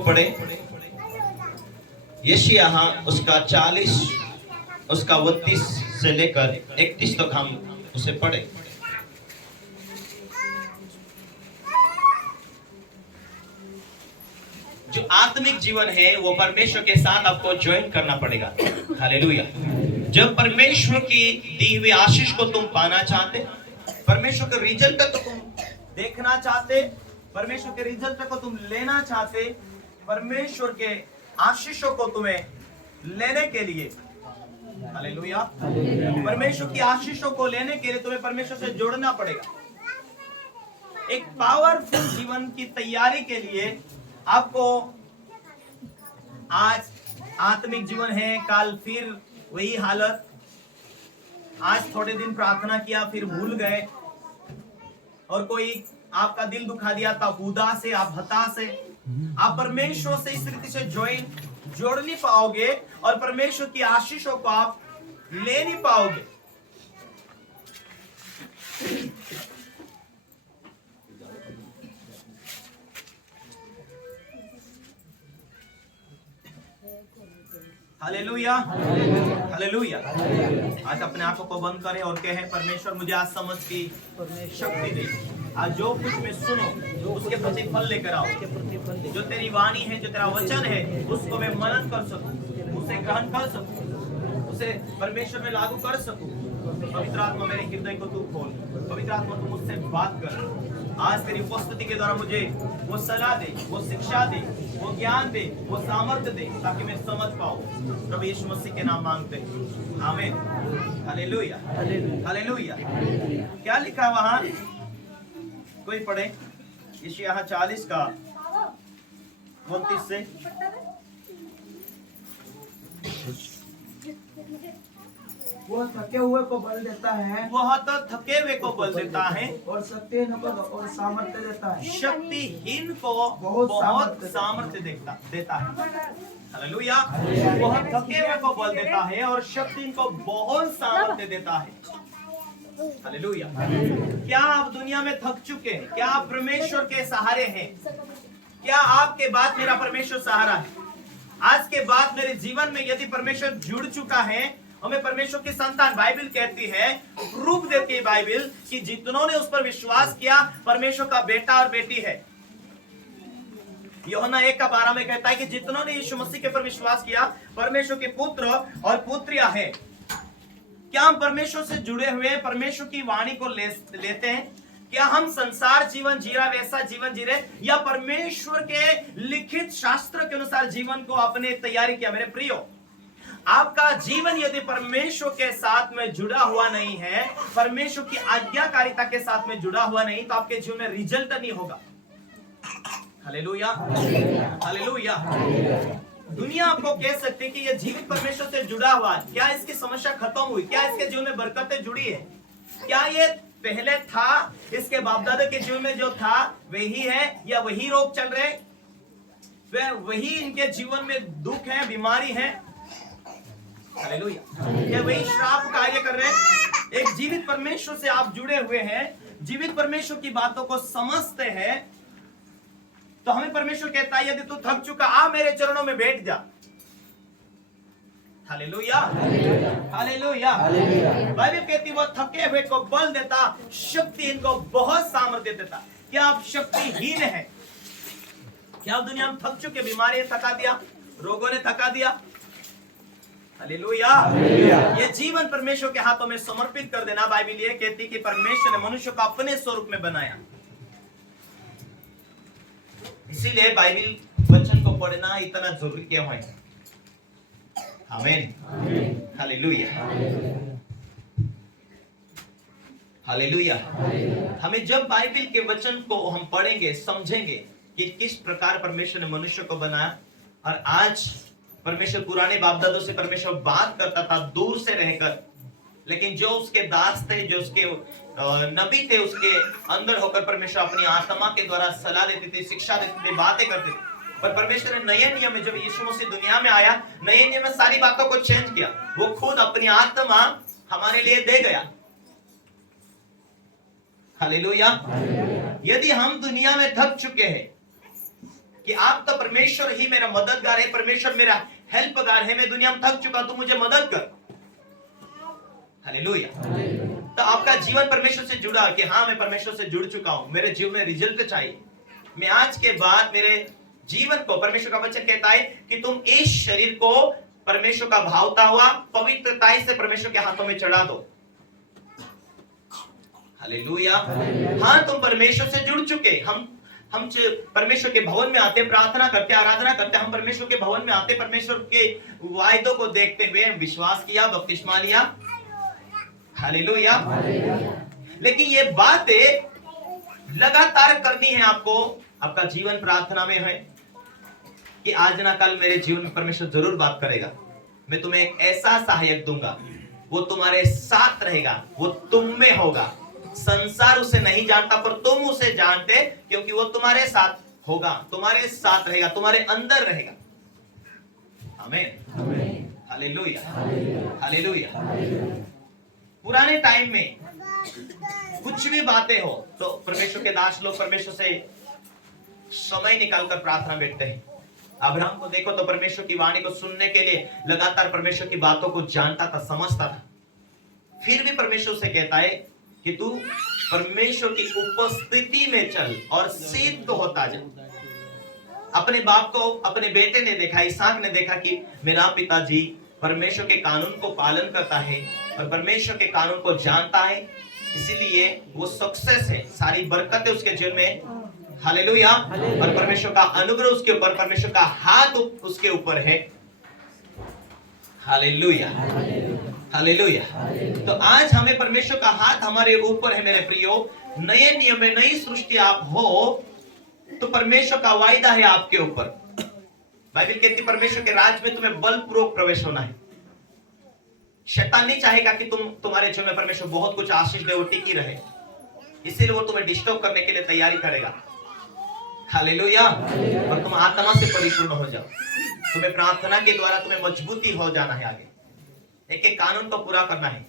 पढ़े यशायाह उसका 40 उसका 32 से लेकर 31 तक हम उसे पढ़े। जो आत्मिक जीवन है वो परमेश्वर के साथ आपको ज्वाइन करना पड़ेगा। हालेलुया। जब परमेश्वर की दी हुई आशीष को तुम पाना चाहते, परमेश्वर के रिजल्ट को तुम देखना चाहते, परमेश्वर के रिजल्ट को तुम लेना चाहते, परमेश्वर के आशीषों को तुम्हें लेने के लिए, हालेलुया, परमेश्वर की आशीषों को लेने के लिए तुम्हें परमेश्वर से जोड़ना पड़ेगा। एक पावरफुल जीवन की तैयारी के लिए आपको आज आत्मिक जीवन है, कल फिर वही हालत, आज थोड़े दिन प्रार्थना किया फिर भूल गए, और कोई आपका दिल दुखा दिया तब उदास है, आप हताश है, आप परमेश्वर से इस रीति से जोड़ नहीं पाओगे और परमेश्वर की आशीषों को आप ले नहीं पाओगे। Hallelujah, hallelujah. आज अपने आंखों को बंद करें और कहें, परमेश्वर मुझे आज समझ की शक्ति दे। आज जो कुछ मैं सुनो उसके प्रति फल लेकर आओ। जो तेरी वाणी है, जो तेरा वचन है, उसको मैं मनन कर सकूं, उसे ग्रहण कर सकूं, उसे परमेश्वर में लागू कर सकूं। पवित्र आत्मा मेरे हृदय को तू खोल, पवित्र आत्मा तू मुझसे बात कर। आज तेरी उपस्थिति के द्वारा मुझे वो सलाह दे, वो शिक्षा दे, वो ज्ञान दे, वो सामर्थ्य दे, ताकि मैं समझ पाऊं। प्रभु यीशु मसीह के नाम मांगते हैं, आमीन। Hallelujah, hallelujah. क्या लिखा है वहां? कोई पढ़े यशायाह 40 का 32 से। वो थके हुए को बल देता है, वह तो थके हुए को बल देता है और शक्तिहीन को और सामर्थ्य देता है। शक्तिहीन को बहुत सामर्थ्य देता है। हालेलुया। वह थके हुए को बल देता है और शक्तिहीन को बहुत सामर्थ्य देता है। हालेलुया। क्या आप दुनिया में थक चुके हैं? क्या आप परमेश्वर के सहारे हैं? क्या आपके बाद मेरा परमेश्वर सहारा है? आज के बाद मेरे जीवन में यदि परमेश्वर जुड़ चुका है, हमें परमेश्वर की संतान, बाइबल कहती है, प्रूफ देती है बाइबल कि जितनों ने उस पर विश्वास किया परमेश्वर का बेटा और बेटी है। यूहन्ना 1:12 में कहता है कि जितनों ने यीशु मसीह के पर विश्वास किया परमेश्वर के पुत्र और पुत्रियां हैं। क्या हम परमेश्वर से जुड़े हुए परमेश्वर की वाणी को लेते हैं? क्या हम संसार जीवन जी रहा वैसा जीवन जी रहे, या परमेश्वर के लिखित शास्त्र के अनुसार जीवन को अपने तैयारी किया? मेरे प्रियो, आपका जीवन यदि परमेश्वर के साथ में जुड़ा हुआ नहीं है, परमेश्वर की आज्ञाकारिता के साथ में जुड़ा हुआ नहीं, तो आपके जीवन में रिजल्ट नहीं होगा। Hallelujah, hallelujah. दुनिया आपको कह सकती है कि यह जीवित परमेश्वर से जुड़ा हुआ है, क्या इसकी समस्या खत्म हुई? क्या इसके जीवन में बरकतें जुड़ी है? क्या ये पहले था, इसके बाप दादा के जीवन में जो था वही है, या वही रोग चल रहे, वही इनके जीवन में दुख है, बीमारी है? हालेलुया। क्या वही श्राप कार्य कर रहे हैं? एक जीवित परमेश्वर से आप जुड़े हुए हैं, जीवित परमेश्वर की बातों को समझते हैं, तो हमें परमेश्वर कहता है, यदि तू थक चुका, आ मेरे चरणों में बैठ जा। Hallelujah, hallelujah. बाइबल कहती है वो थके हुए को बल देता, शक्तिहीन को बहुत सामर्थ्य देता। क्या आप शक्तिहीन हैं? क्या आप दुनिया में थक चुके? बीमारी ने थका दिया, रोगों ने थका दिया। हालेलुया। ये जीवन परमेश्वर के हाथों में समर्पित कर देना। बाइबल ये कहती है कि परमेश्वर ने मनुष्य को अपने स्वरूप में बनाया, इसीलिए बाइबल वचन को पढ़ना इतना जरूरी क्यों है? आमीन, हालेलुया, हालेलुया। हमें जब बाइबल के वचन को हम पढ़ेंगे, समझेंगे कि किस प्रकार परमेश्वर ने मनुष्य को बनाया, और आज परमेश्वर पुराने बाप दादों से परमेश्वर बात करता था दूर से रहकर, लेकिन जो उसके दास थे, जो उसके नबी थे, उसके अंदर होकर परमेश्वर अपनी आत्मा के द्वारा सलाह देते थे, शिक्षा देते थे, बातें करते थे। पर परमेश्वर ने नए नियम में, जब यीशु मसीह दुनिया में आया, नए नियम में सारी बातों को चेंज किया। वो खुद अपनी आत्मा हमारे लिए दे गया। हालेलुया। यदि हम दुनिया में थक चुके हैं, कि आप तो परमेश्वर ही मेरा मददगार है, परमेश्वर मेरा हेल्पगार है, मैं दुनिया में थक चुका, तू मुझे मदद कर। हालेलुया। तो आपका जीवन परमेश्वर से जुड़ा कि हाँ मैं परमेश्वर से जुड़ चुका हूं, मेरे जीवन में रिजल्ट चाहिए। मैं आज के बाद मेरे जीवन को, परमेश्वर का वचन कहता है कि तुम इस शरीर को परमेश्वर का भावता हुआ पवित्रता से परमेश्वर के हाथों में चढ़ा दो। हालेलुया। हाँ तुम परमेश्वर से जुड़ चुके। हम परमेश्वर के भवन में आते, प्रार्थना करते, आराधना करते, हम परमेश्वर के भवन में आते, परमेश्वर के वायदों को देखते हुए विश्वास किया, बपतिस्मा लिया। हालेलुया। लेकिन ये बातें लगातार करनी है आपको। आपका जीवन प्रार्थना में है कि आज ना कल मेरे जीवन में परमेश्वर जरूर बात करेगा। मैं तुम्हें एक ऐसा सहायक दूंगा, वो तुम्हारे साथ रहेगा, वो तुम में होगा। संसार उसे नहीं जानता पर तुम उसे जानते, क्योंकि वो तुम्हारे साथ होगा, तुम्हारे साथ रहेगा, तुम्हारे अंदर रहेगा। आमीन। हालेलुया। हालेलुया। पुराने टाइम में कुछ भी बातें हो तो परमेश्वर के दास लोग परमेश्वर से समय निकालकर प्रार्थना बैठते हैं। अब्राहम को देखो तो परमेश्वर की वाणी को सुनने के लिए लगातार परमेश्वर की बातों को जानता था, समझता था। फिर भी परमेश्वर से कहता है कि तू परमेश्वर की उपस्थिति में चल और सिद्ध होता जा। अपने बाप को, अपने बेटे ने देखा, इसहाक ने देखा कि मेरा पिताजी परमेश्वर के कानून को पालन करता है और परमेश्वर के कानून को जानता है, इसीलिए वो सक्सेस है, सारी बरकतें उसके जीवन में। हालेलुया। और परमेश्वर का अनुग्रह उसके ऊपर, परमेश्वर का हाथ उसके ऊपर है। हालेलुया। हालेलुया। तो आज हमें परमेश्वर का हाथ हमारे ऊपर है मेरे प्रियो। नए नियम में नई सृष्टि आप हो तो परमेश्वर का वायदा है आपके ऊपर। बाइबल कहती परमेश्वर के राज में तुम्हें बलपूर्वक प्रवेश होना है। शैतान नहीं चाहेगा कि तुम्हारे जीवन में परमेश्वर बहुत कुछ आशीष दे, वो टिकी रहे, इसीलिए वो तुम्हें डिस्टर्ब करने के लिए तैयारी करेगा। हालेलुया। और तुम आत्मा से परिपूर्ण हो जाओ। तुम्हें प्रार्थना के द्वारा तुम्हें मजबूती हो जाना है। आगे एक एक कानून को पूरा करना है।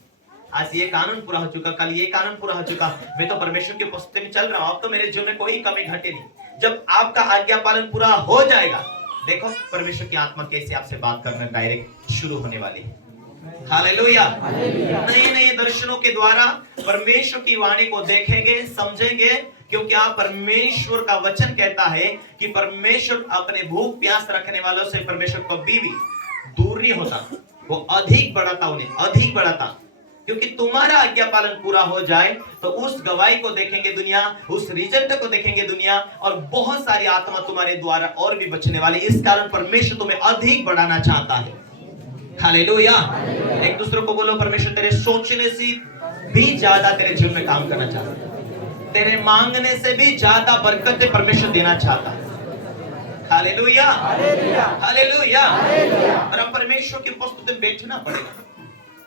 आज ये कानून पूरा हो चुका, कल ये कानून पूरा हो चुका, मैं तो परमेश्वर की उपस्थिति में चल रहा हूं, अब तो मेरे जीवन में कोई कमी घटे नहीं। जब आपका आज्ञा पालन पूरा हो जाएगा, देखो परमेश्वर की आत्मा कैसे आपसे बात करना डायरेक्ट शुरू होने वाली है। हालेलुया। नए नए दर्शनों के द्वारा परमेश्वर की वाणी को देखेंगे, समझेंगे, क्योंकि आप परमेश्वर का वचन कहता है कि परमेश्वर अपने भूख प्यास रखने वालों से परमेश्वर कभी भी दूर नहीं होता, वो अधिक बढ़ाता, उन्हें अधिक बढ़ाता। क्योंकि तुम्हारा आज्ञा पालन पूरा हो जाए तो उस गवाही को देखेंगे दुनिया, उस रिजल्ट को देखेंगे दुनिया, और बहुत सारी आत्मा तुम्हारे द्वारा और भी बचने वाली। इस कारण परमेश्वर तुम्हें अधिक बढ़ाना चाहता है। हालेलुया। एक दूसरे को बोलो, परमेश्वर तेरे सोचने से भी ज्यादा तेरे जीवन में काम करना चाहता है, तेरे मांगने से भी ज्यादा बरकतें परमेश्वर देना चाहता है। हालेलुया। हालेलुया। और हम परमेश्वर की उपस्थिति में बैठना पड़ेगा।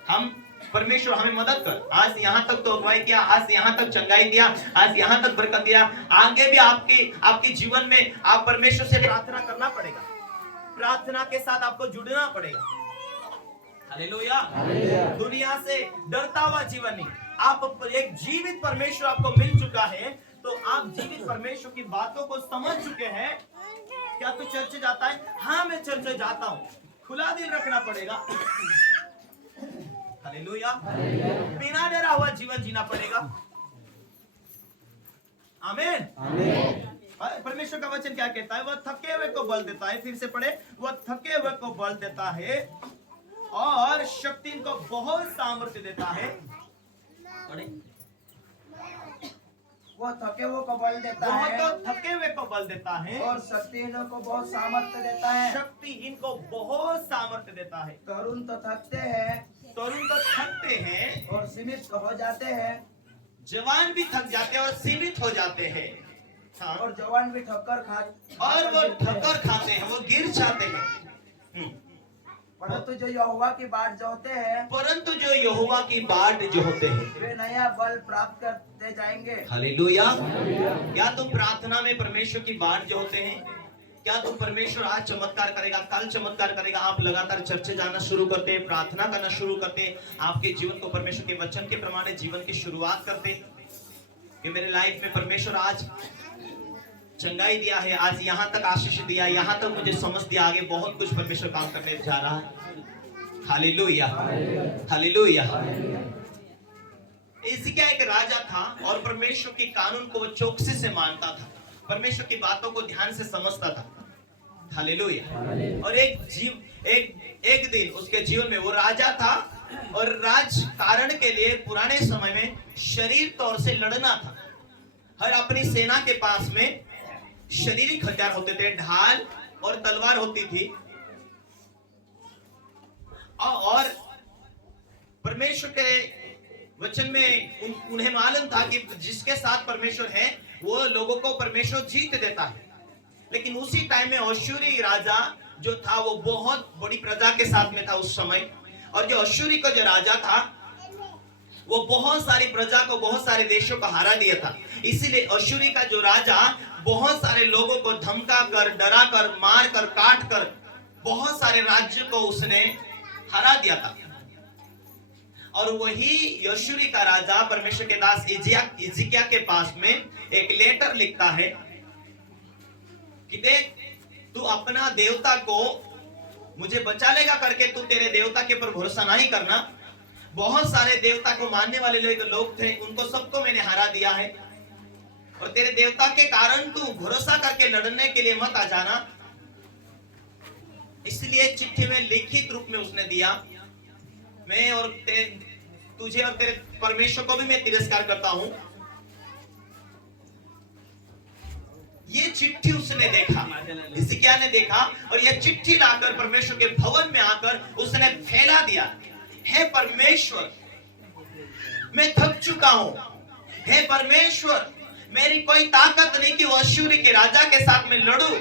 हम परमेश्वर हमें मदद कर। आज यहाँ तक तो अगुवाई किया, आज यहाँ तक चंगाई दिया, आज यहाँ तक बरकत दिया, आगे भी आपके जीवन में आप परमेश्वर से प्रार्थना करना पड़ेगा। प्रार्थना के साथ आपको जुड़ना पड़ेगा। हालेलुया। दुनिया से डरता हुआ जीवन नहीं, आप एक जीवित परमेश्वर आपको मिल चुका है, तो आप जीवित परमेश्वर की बातों को समझ चुके हैं। क्या तू चर्च जाता है? हाँ मैं चर्च जाता हूँ। खुला दिल रखना पड़ेगा। हालेलुया। बिना डरा हुआ जीवन जीना पड़ेगा। आमीन। परमेश्वर का वचन क्या कहता है? वह थके हुए को बल देता है। फिर से पढ़े, वह थके हुए को बल देता है और शक्ति को बहुत सामर्थ्य देता है। पढ़े, वो थके हुए को बल देता है, थके हुए को बल देता है और शक्तिहीनों को बहुत सामर्थ्य देता है। शक्तिहीन को बहुत सामर्थ्य देता है। तरुण तो थकते हैं, तरुण तो थकते हैं और सीमित हो जाते हैं, जवान भी थक जाते हैं और सीमित हो जाते हैं। हाँ। और जवान भी ठक्कर खाते हैं, वो गिर जाते हैं। परंतु जो यहोवा की बाट जोहते हैं, वे नया बल प्राप्त करते जाएंगे। हालेलुया। क्या तुम प्रार्थना में परमेश्वर की बाट जोहते हैं? क्या तुम परमेश्वर आज चमत्कार करेगा, कल चमत्कार करेगा? आप लगातार चर्चे जाना शुरू करते हैं, प्रार्थना करना शुरू करते हैं, आपके जीवन को परमेश्वर के वचन के प्रमाण जीवन की शुरुआत करते कि मेरे लाइफ में परमेश्वर आज चंगाई दिया है, आज यहाँ तक आशीष दिया, यहाँ तक मुझे समझ दिया, आगे बहुत कुछ परमेश्वर काम करने जा रहा है। Hallelujah, hallelujah. हिजकिय्याह एक राजा था और परमेश्वर के कानून को वो चौकसी से मानता था, परमेश्वर की बातों को ध्यान से समझता था। हालेलुया। और एक दिन उसके जीवन में वो राजा था और राज कारण के लिए पुराने समय में शरीर तौर से लड़ना था। हर अपनी सेना के पास में शारीरिक हथियार होते थे, ढाल और तलवार होती थी। और परमेश्वर के वचन में उन्हें मालूम था कि जिसके साथ परमेश्वर है वो लोगों को परमेश्वर जीत देता है। लेकिन उसी टाइम में अश्शूरी राजा जो था वो बहुत बड़ी प्रजा के साथ में था उस समय। और जो अश्शूरी का जो राजा था वो बहुत सारी प्रजा को, बहुत सारे देशों को हरा दिया था। इसीलिए अश्शूरी का जो राजा बहुत सारे लोगों को धमका कर, डरा कर, मार कर, काट कर बहुत सारे राज्य को उसने हरा दिया था। और वही अश्शूरी का राजा परमेश्वर के दास हिजकिय्याह के पास में एक लेटर लिखता है कि देख, तू अपना देवता को मुझे बचा लेगा करके तू तेरे देवता के ऊपर भरोसा नहीं करना। बहुत सारे देवता को मानने वाले लोग थे, उनको सबको मैंने हरा दिया है। और तेरे देवता के कारण तू भरोसा करके लड़ने के लिए मत आ जाना। इसलिए चिट्ठी में लिखित रूप में उसने दिया, मैं और तुझे और तेरे परमेश्वर को भी मैं तिरस्कार करता हूं। ये चिट्ठी उसने देखा, हिजकिय्याह ने देखा और ये चिट्ठी लाकर परमेश्वर के भवन में आकर उसने फैला दिया। हे परमेश्वर, मैं थक चुका हूं। हे परमेश्वर, मेरी कोई ताकत नहीं कि वो अश्शूरी के राजा के साथ में लड़ूं।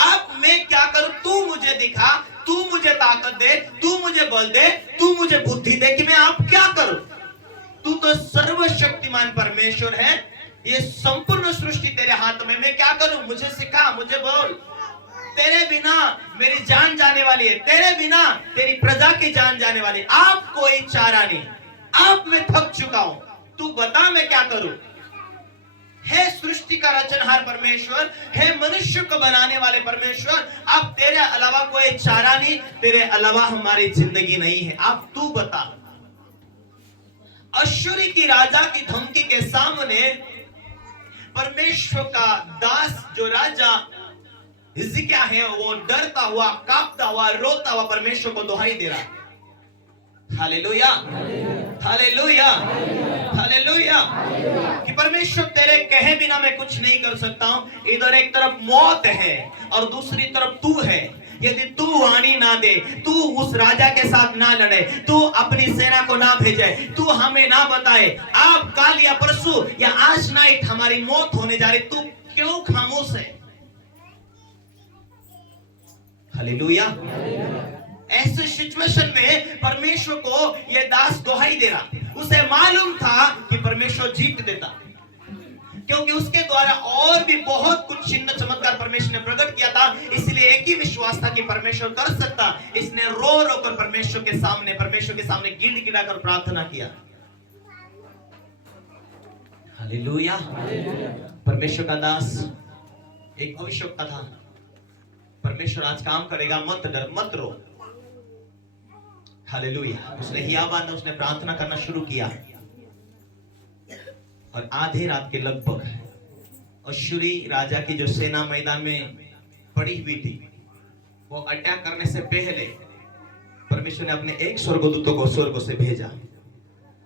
अब मैं क्या करूं? तू मुझे दिखा, तू मुझे ताकत दे, तू मुझे बल दे, तू मुझे बुद्धि दे कि मैं आप क्या करूं। तू तो सर्वशक्तिमान परमेश्वर है, ये संपूर्ण सृष्टि तेरे हाथ में, मैं क्या करूं? मुझे सिखा, मुझे बोल। तेरे बिना मेरी जान जाने वाली है, तेरे बिना तेरी प्रजा की जान जाने वाली, आप कोई चारा नहीं। अब मैं थक चुका हूं, तू बता मैं क्या करूं। हे सृष्टि का रचनहार परमेश्वर, हे मनुष्य को बनाने वाले परमेश्वर, अब तेरे अलावा कोई चारा नहीं, तेरे अलावा हमारी जिंदगी नहीं है, अब तू बता। अश्शूरी की राजा की धमकी के सामने परमेश्वर का दास जो राजा हिजकिय्याह है वो डरता हुआ, कांपता हुआ, रोता हुआ परमेश्वर को दुहाई दे रहा है। Hallelujah, hallelujah, hallelujah. कि परमेश्वर तेरे कहे बिना मैं कुछ नहीं कर सकता हूं। इधर एक तरफ मौत है और दूसरी तरफ तू है। यदि तू वाणी ना दे, तू उस राजा के साथ ना लड़े, तू अपनी सेना को ना भेजे, तू हमें ना बताए आप कल या परसों या आज नाइट हमारी मौत होने जा रही, तू क्यों खामोश है? हालेलुया। ऐसे सिचुएशन में परमेश्वर को यह दास दुहाई दे रहा। उसे मालूम था कि परमेश्वर जीत देता, क्योंकि उसके द्वारा और भी बहुत कुछ चिन्ह चमत्कार परमेश्वर ने प्रकट किया था। इसलिए एक ही विश्वास था कि परमेश्वर कर सकता। इसने रो रो कर परमेश्वर के सामने गिड़गिड़ा कर प्रार्थना किया। हालेलुया। परमेश्वर का दास एक भविष्यवक्ता था, परमेश्वर आज काम करेगा, मत डर, मत रो। हालेलुया। उसने हियाबान ने उसने प्रार्थना करना शुरू किया और आधे रात के लगभग अश्शूरी राजा की जो सेना मैदान में पड़ी हुई थी, वो अटैक करने से पहले परमेश्वर ने अपने एक स्वर्गदूतों को स्वर्ग से भेजा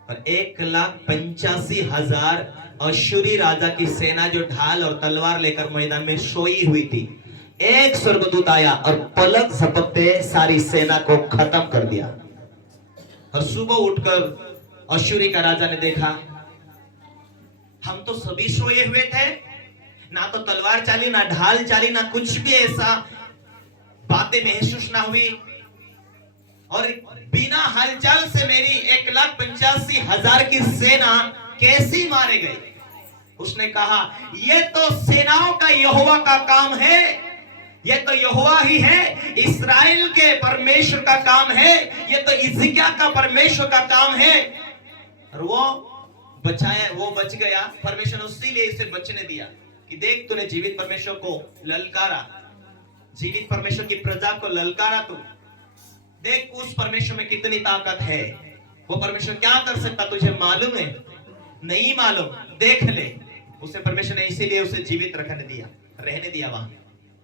और 1,85,000 अश्शूरी राजा की सेना जो ढाल और तलवार लेकर मैदान में सोई हुई थी, एक स्वर्गदूत आया और पलक झपकते सारी सेना को खत्म कर दिया। और सुबह उठकर अश्शूरी का राजा ने देखा, हम तो सभी सोए हुए थे, ना तो तलवार चाली, ना ढाल चाली, ना कुछ भी ऐसा बातें महसूस ना हुई, और बिना हलचल से मेरी 1,85,000 की सेना कैसी मारे गई। उसने कहा, ये तो सेनाओं का यहोवा का काम है, ये तो यहोवा ही है, इस्राएल के परमेश्वर का काम है, ये तो हिजकिय्याह का परमेश्वर का काम है। और वो बच गया। परमेश्वर ने इसीलिए इसे बचने दिया कि देख तूने जीवित परमेश्वर को ललकारा, जीवित परमेश्वर की प्रजा को ललकारा तू, देख उस परमेश्वर में कितनी ताकत है, वो परमेश्वर क्या कर सकता तुझे मालूम है? नहीं मालूम, देख ले। उसे परमेश्वर ने इसीलिए उसे जीवित रखने दिया, रहने दिया वहां।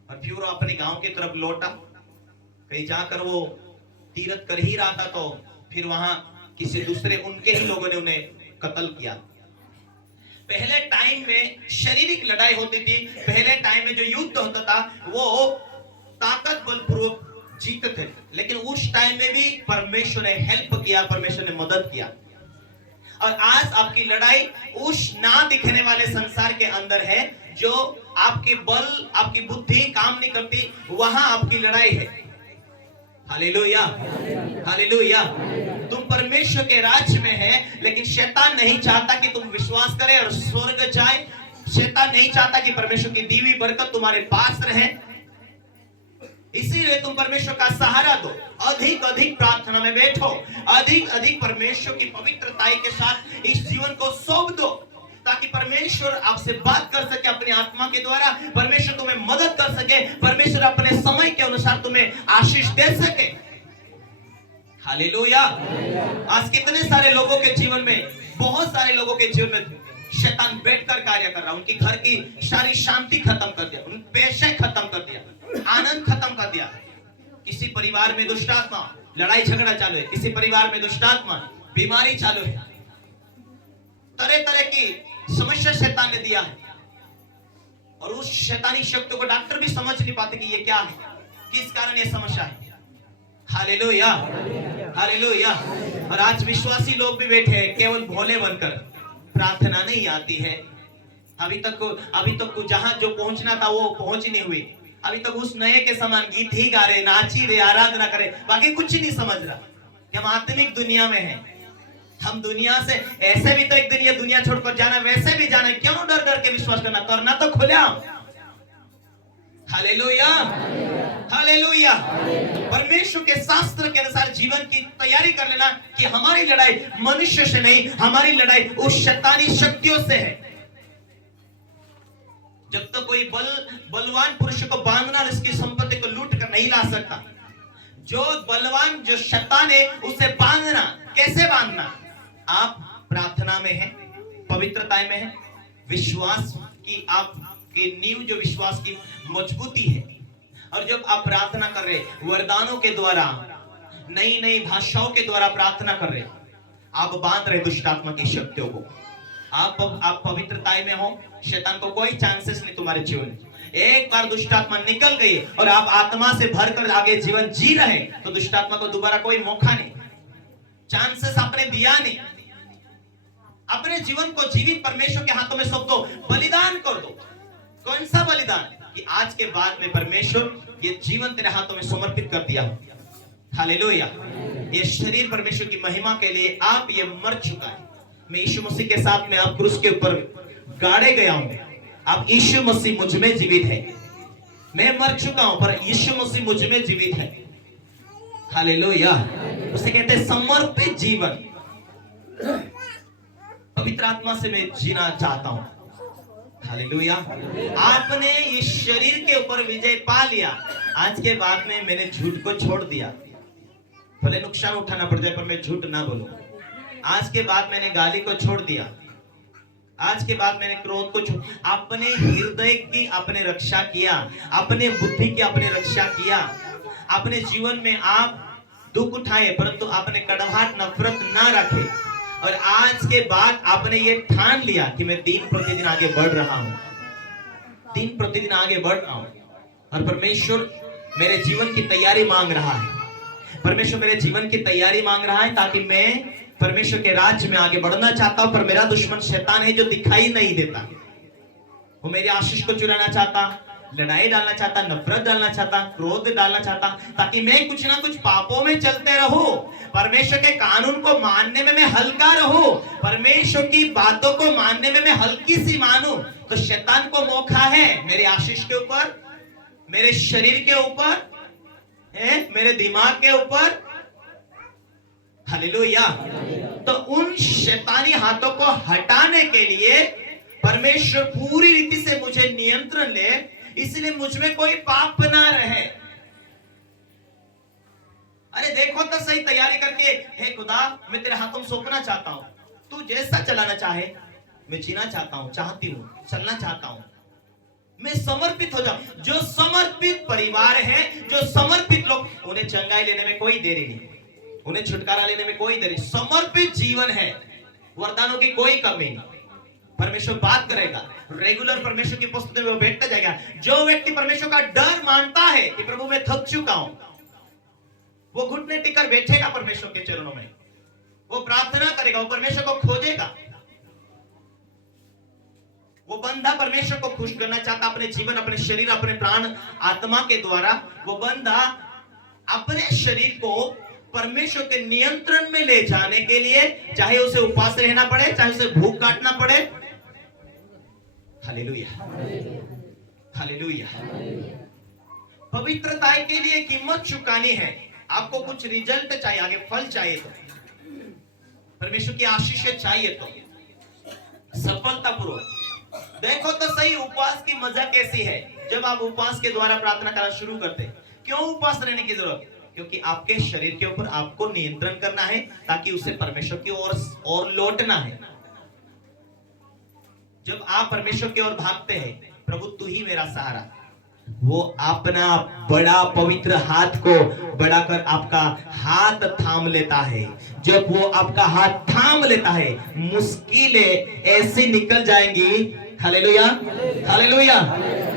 और फिर वो अपने गांव की तरफ लौटा। कहीं जाकर वो तीरथ कर ही रहा था तो फिर वहां किसी दूसरे उनके ही लोगों ने उन्हें कत्ल किया। पहले टाइम में शारीरिक लड़ाई होती थी, पहले टाइम में जो युद्ध होता था वो ताकत बलपूर्वक जीतते थे, लेकिन उस टाइम में भी परमेश्वर ने हेल्प किया, परमेश्वर ने मदद किया। और आज आपकी लड़ाई उस ना दिखने वाले संसार के अंदर है, जो आपके बल, आपकी बुद्धि काम नहीं करती, वहां आपकी लड़ाई है। Hallelujah, hallelujah. तुम परमेश्वर के राज्य में है, लेकिन शैतान नहीं चाहता कि तुम विश्वास करे और स्वर्ग जाए। शैतान नहीं चाहता कि परमेश्वर की दी हुई बरकत तुम्हारे पास रहे। इसीलिए तुम परमेश्वर का सहारा दो, अधिक अधिक प्रार्थना में बैठो, अधिक अधिक परमेश्वर की पवित्रताई के साथ इस जीवन को सौंप दो, ताकि परमेश्वर आपसे बात कर सके अपनी आत्मा के द्वारा, परमेश्वर तुम्हें मदद कर सके, परमेश्वर अपने समय के अनुसार तुम्हें आशीष दे सके। हालेलुया। आज कितने सारे लोगों के जीवन में, बहुत सारे लोगों के जीवन में शैतान बैठकर कार्य कर रहा है, उनकी घर की सारी शांति खत्म कर दिया, उनके पैसे खत्म कर दिया, आनंद खत्म कर दिया। किसी परिवार में दुष्ट आत्मा, लड़ाई झगड़ा चालू है, किसी परिवार में दुष्ट आत्मा, बीमारी चालू है, तरह तरह की समस्या शैतान ने दिया है। और उस शैतानी शक्ति को डॉक्टर भी समझ नहीं पाते कि ये क्या है, किस कारण ये समस्या है। Hallelujah, hallelujah. और आज विश्वासी लोग भी बैठे हैं केवल भोले बनकर, प्रार्थना नहीं आती है। अभी तक जहां जो पहुंचना था वो पहुंच नहीं हुई। अभी तक उस नए के समान गीत ही गा रहे, नाची रहे, आराधना करे, बाकी कुछ नहीं समझ रहा। हम आत्मिक दुनिया में हैं। हम दुनिया से ऐसे भी तो एक दिन ये दुनिया छोड़कर जाना, वैसे भी जाना, क्यों डर डर के विश्वास करना तो खुला। Hallelujah, hallelujah. परमेश्वर के शास्त्र के अनुसार जीवन की तैयारी कर लेना कि हमारी लड़ाई मनुष्य से नहीं, हमारी लड़ाई उस शैतानी शक्तियों से है। जब तक कोई बलवान पुरुष को बांधना, इसकी संपत्ति को लूट कर नहीं ला सकता। जो बलवान, जो शैतान है, उसे बांधना, कैसे बांधना? आप प्रार्थना में हैं, पवित्रता में हैं, विश्वास की आपकी नींव जो विश्वास की मजबूती है। और जब आप प्रार्थना कर रहे, वरदानों के द्वारा, नई नई भाषाओं के द्वारा प्रार्थना कर रहे, आप बांध रहे दुष्ट आत्मा की शक्तियों को। आप पवित्रता में हो, शैतान को कोई चांसेस नहीं तुम्हारे जीवन में। एक बार दुष्ट आत्मा निकल गई और आप आत्मा से भरकर आगे जीवन जी रहे, तो दुष्ट आत्मा को दोबारा कोई मौका नहीं, चांसेस आपने दिया नहीं। अपने जीवन को जीवित परमेश्वर के हाथों में सौंप दो, बलिदान कर दो। कौन सा बलिदान? कि आज के बाद में परमेश्वर ये जीवन तेरे हाथों में समर्पित कर दिया हूं। हालेलुया। ये शरीर परमेश्वर की महिमा के लिए आप ये मर चुका है। मैं यीशु मसीह के साथ में आप क्रूस के ऊपर गाड़े गया हूं। अब यीशु मसीह मुझ में जीवित है। मैं मर चुका हूं पर यीशु मसीह मुझ में जीवित है। हालेलुया। उसे कहते हैं समर्पित जीवन। पवित्र आत्मा से मैं जीना चाहता हूं। हालेलुया। आपने इस शरीर के ऊपर विजय पा लिया। आज के बाद में मैंने झूठ को छोड़ दिया, भले नुकसान उठाना पड़ जाए पर मैं झूठ ना बोलूं। आज के बाद मैंने गाली को छोड़ दिया। आज के बाद मैंने क्रोध को छोड़, अपने हृदय की आपने रक्षा किया, अपने बुद्धि की आपने रक्षा किया। अपने जीवन में आप दुख उठाए परंतु आपने कड़वाहट नफरत ना रखे। और आज के बाद आपने ये ठान लिया कि मैं दिन प्रतिदिन आगे बढ़ रहा हूं, दिन प्रतिदिन आगे बढ़ रहा हूं। और परमेश्वर मेरे जीवन की तैयारी मांग रहा है। परमेश्वर मेरे जीवन की तैयारी मांग रहा है ताकि मैं परमेश्वर के राज्य में आगे बढ़ना चाहता हूं। पर मेरा दुश्मन शैतान है जो दिखाई नहीं देता। वो मेरी आशीष को चुराना चाहता, लड़ाई डालना चाहता, नफरत डालना चाहता, क्रोध डालना चाहता, ताकि मैं कुछ ना कुछ पापों में चलते रहूं। परमेश्वर के कानून को मानने में मैं हल्का रहूं, परमेश्वर की बातों को मानने में मैं हल्की सी मानूं। तो शैतान को मौका है मेरी आशीष के ऊपर, मेरे शरीर के ऊपर, मेरे दिमाग के ऊपर। हालेलुया। तो उन शैतानी हाथों को हटाने के लिए परमेश्वर पूरी रीति से मुझे नियंत्रण ले, इसलिए मुझ में कोई पाप ना रहे। अरे देखो तो सही, तैयारी करके, हे खुदा मैं तेरे हाथों में सौंपना चाहता हूं, तू जैसा चलाना चाहे मैं जीना चाहता हूं, चाहती हूं, चलना चाहता हूं, मैं समर्पित हो जाऊं। जो समर्पित परिवार है, जो समर्पित लोग, उन्हें चंगाई लेने में कोई देरी नहीं, उन्हें छुटकारा लेने में कोई देरी। समर्पित जीवन है, वरदानों की कोई कमी नहीं। परमेश्वर बात करेगा, रेगुलर परमेश्वर की पुस्तक में वो बैठता जाएगा। जो व्यक्ति परमेश्वर का डर मानता है कि प्रभु मैं थक चुका हूं, वो घुटने टिकर बैठेगा परमेश्वर के चरणों में, वो प्रार्थना करेगा, वो परमेश्वर को खोजेगा। वो बंदा परमेश्वर को खुश करना चाहता, अपने जीवन, अपने शरीर, अपने प्राण, आत्मा के द्वारा वो बंदा अपने शरीर को परमेश्वर के नियंत्रण में ले जाने के लिए, चाहे उसे उपवास रहना पड़े, चाहे उसे भूख काटना पड़े। Hallelujah, hallelujah. पवित्रता के लिए कीमत चुकानी है। आपको कुछ रिजल्ट चाहिए, आगे फल चाहिए, तो परमेश्वर की आशीष चाहिए, तो सफलतापूर्वक। देखो तो सही, उपवास की मजा कैसी है। जब आप उपवास के द्वारा प्रार्थना करना शुरू करते, क्यों उपवास रहने की जरूरत? क्योंकि आपके शरीर के ऊपर आपको नियंत्रण करना है, ताकि उसे परमेश्वर की ओर लौटना है। जब आप परमेश्वर की ओर भागते हैं, प्रभु तू ही मेरा सहारा, वो अपना बड़ा पवित्र हाथ को बढ़ाकर आपका हाथ थाम लेता है। जब वो आपका हाथ थाम लेता है, मुश्किलें ऐसी निकल जाएंगी, हालेलुया, हालेलुया,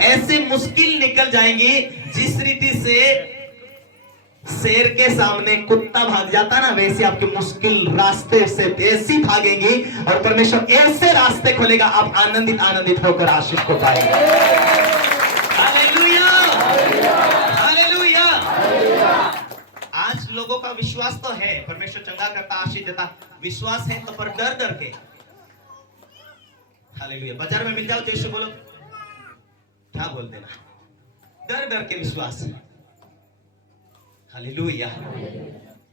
ऐसी मुश्किल निकल जाएंगी जिस रीति से शेर के सामने कुत्ता भाग जाता ना, वैसे आपके मुश्किल रास्ते से ऐसी भागेंगी और परमेश्वर ऐसे रास्ते खोलेगा, आप आनंदित आनंदित होकर आशीष को पाएंगे। आज लोगों का विश्वास तो है, परमेश्वर चंगा करता, आशीष देता, विश्वास है तो पर डर डर के। हालेलुया। बाजार में मिल जाओ जैसे बोलो, क्या बोल देना, डर डर के विश्वास। हालेलुया।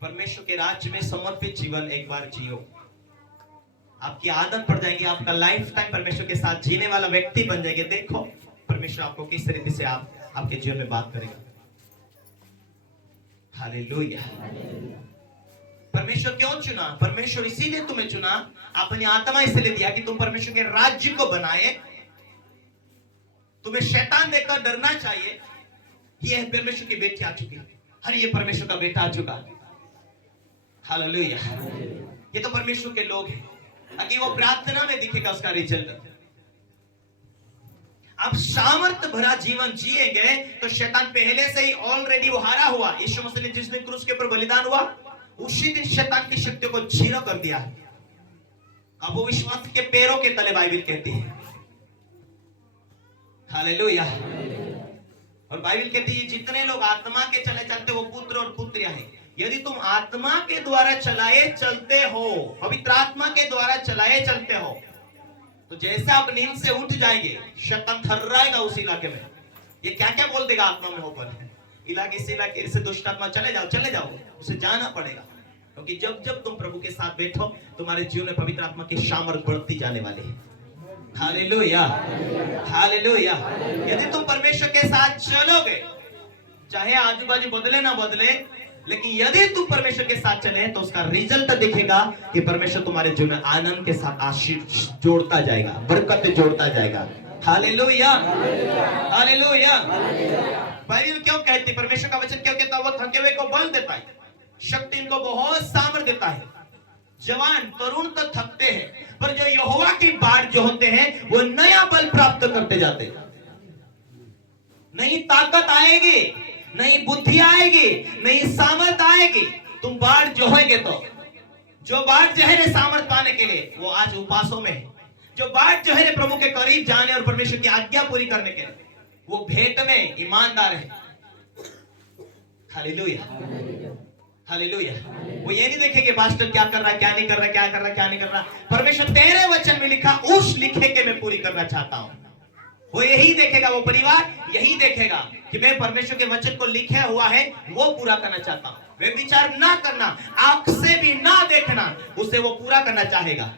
परमेश्वर के राज्य में समर्पित जीवन एक बार जियो, आपकी आदत पड़ जाएगी, आपका लाइफ टाइम परमेश्वर के साथ जीने वाला व्यक्ति बन जाएंगे। देखो परमेश्वर आपको किस तरीके से आपके जीवन में बात करेगा। हालेलुया। परमेश्वर क्यों चुना? परमेश्वर इसीलिए तुम्हें चुना, अपनी आत्मा इसलिए दिया कि तुम परमेश्वर के राज्य को बनाए। तुम्हें शैतान देखकर डरना चाहिए, ये परमेश्वर की बेटी आ चुकी है, अरे ये परमेश्वर का बेटा आ चुका। हालेलुया। ये तो परमेश्वर के लोग हैं, ताकि वो प्रार्थना में दिखेगा उसका रिजल्ट। आप सामर्थ भरा जीवन जिएंगे तो शैतान पहले से ही ऑलरेडी वो हारा हुआ। यीशु मसीह ने जिस दिन क्रूस के ऊपर बलिदान हुआ, उसी दिन शैतान की शक्तियों को जीरो कर दिया। अब वो विश्वास के पैरों के तले, बाइबल कहती है। हालेलुया। और बाइबल कहती है जितने लोग आत्मा के चले चलते वो पुत्र और पुत्रियां हैं। यदि तुम आत्मा के द्वारा चलाए चलते हो, पवित्र आत्मा के द्वारा चलाए चलते हो, तो जैसे आप नींद से उठ जाएंगे, शैतान थर्राएगा उस इलाके में। ये क्या क्या बोल देगा आत्मा में होकर, इलाके से इलाके से दुष्ट आत्मा चले जाओ, चले जाओ, उसे जाना पड़ेगा। क्योंकि जब जब तुम प्रभु के साथ बैठो, तुम्हारे जीवन में पवित्र आत्मा की सामर्थ बढ़ती जाने वाली है। Hallelujah, hallelujah. यदि तुम परमेश्वर के साथ चलोगे, चाहे आजू बाजू बदले ना बदले, लेकिन यदि तुम परमेश्वर के साथ चले तो उसका रिजल्ट दिखेगा कि परमेश्वर तुम्हारे जीवन में आनंद के साथ आशीष जोड़ता जाएगा, बरकत जोड़ता जाएगा। Hallelujah, hallelujah. बाइबल क्यों कहती, परमेश्वर का वचन क्यों कहता, वो थके हुए को बल देता है, शक्ति इनको बहुत सामर्थ देता है। जवान तरुण तो थकते हैं, पर जो यहोवा की बाट जो होते हैं वो नया बल प्राप्त करते जाते हैं। नई ताकत आएगी, नई बुद्धि आएगी, नई सामर्थ आएगी। तुम बाट जोहोगे तो, जो बाट जो है सामर्थ पाने के लिए, वो आज उपासों में है। जो बाट जो है प्रभु के करीब जाने और परमेश्वर की आज्ञा पूरी करने के लिए, वो भेंट में ईमानदार है। Hallelujah, hallelujah. वो ये नहीं देखेंगे पास्टर क्या कर रहा है, क्या नहीं कर रहा, क्या कर रहा, क्या नहीं कर रहा। परमेश्वर तेरे वचन में लिखा, उस लिखे के मैं पूरी करना चाहता हूं। वो यही देखेगा, वो परिवार यही देखेगा कि मैं परमेश्वर के वचन को लिखा हुआ है वो पूरा करना चाहता हूं। वे विचार ना करना, आंख से भी ना देखना, उसे वो पूरा करना चाहेगा।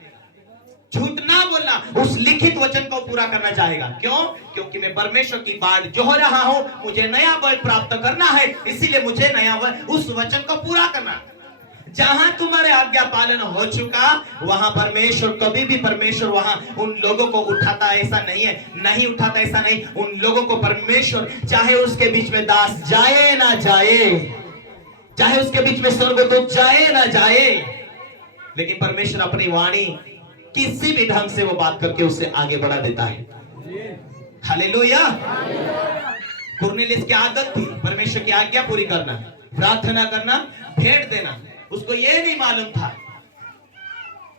झूठ ना बोलना, उस लिखित वचन को पूरा करना चाहेगा। क्यों? क्योंकि मैं परमेश्वर की बाट जो हो रहा हूं, मुझे नया बल प्राप्त करना है, इसीलिए मुझे नया बल उस वचन को पूरा करना। जहां तुम्हारे आज्ञा पालन हो चुका, वहां परमेश्वर कभी भी परमेश्वर वहां उन लोगों को उठाता ऐसा नहीं है, नहीं उठाता ऐसा नहीं। उन लोगों को परमेश्वर चाहे उसके बीच में दास जाए ना जाए, चाहे उसके बीच में स्वर्गदूत जाए ना जाए, लेकिन परमेश्वर अपनी वाणी किसी भी ढंग से वो बात करके उससे आगे बढ़ा देता है। हालेलुया। कुरनेलियुस की आदत थी परमेश्वर की आज्ञा पूरी करना, प्रार्थना करना, भेंट देना। उसको ये नहीं मालूम था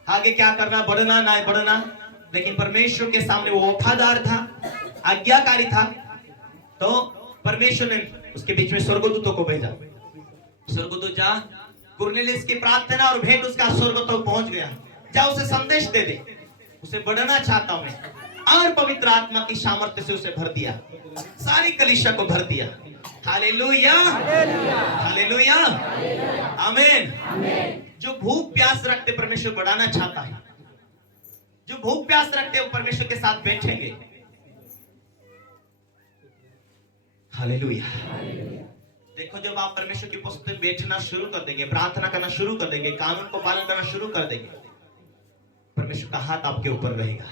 आगे क्या करना, बढ़ना ना बढ़ना, लेकिन परमेश्वर के सामने वो वफादार था, आज्ञाकारी था। तो परमेश्वर ने उसके बीच में स्वर्गदूतों को भेजा। स्वर्गदूत जा, कुरनेलियुस की प्रार्थना और भेंट उसका स्वर्ग तक पहुंच गया। जा उसे संदेश दे दे, उसे बढ़ना चाहता हूं मैं। और पवित्र आत्मा की सामर्थ्य से उसे भर दिया, सारी कलीसिया को भर दिया। हालेलुया, हालेलुया, आमीन। जो भूख प्यास रखते परमेश्वर बढ़ाना चाहता है, जो भूख प्यास रखते वो परमेश्वर के साथ बैठेंगे। हालेलुया। देखो, जब आप परमेश्वर की उपस्थिति में बैठना शुरू कर देंगे, प्रार्थना करना शुरू कर देंगे, कानून को पालन करना शुरू कर देंगे, परमेश्वर का हाथ आपके ऊपर रहेगा।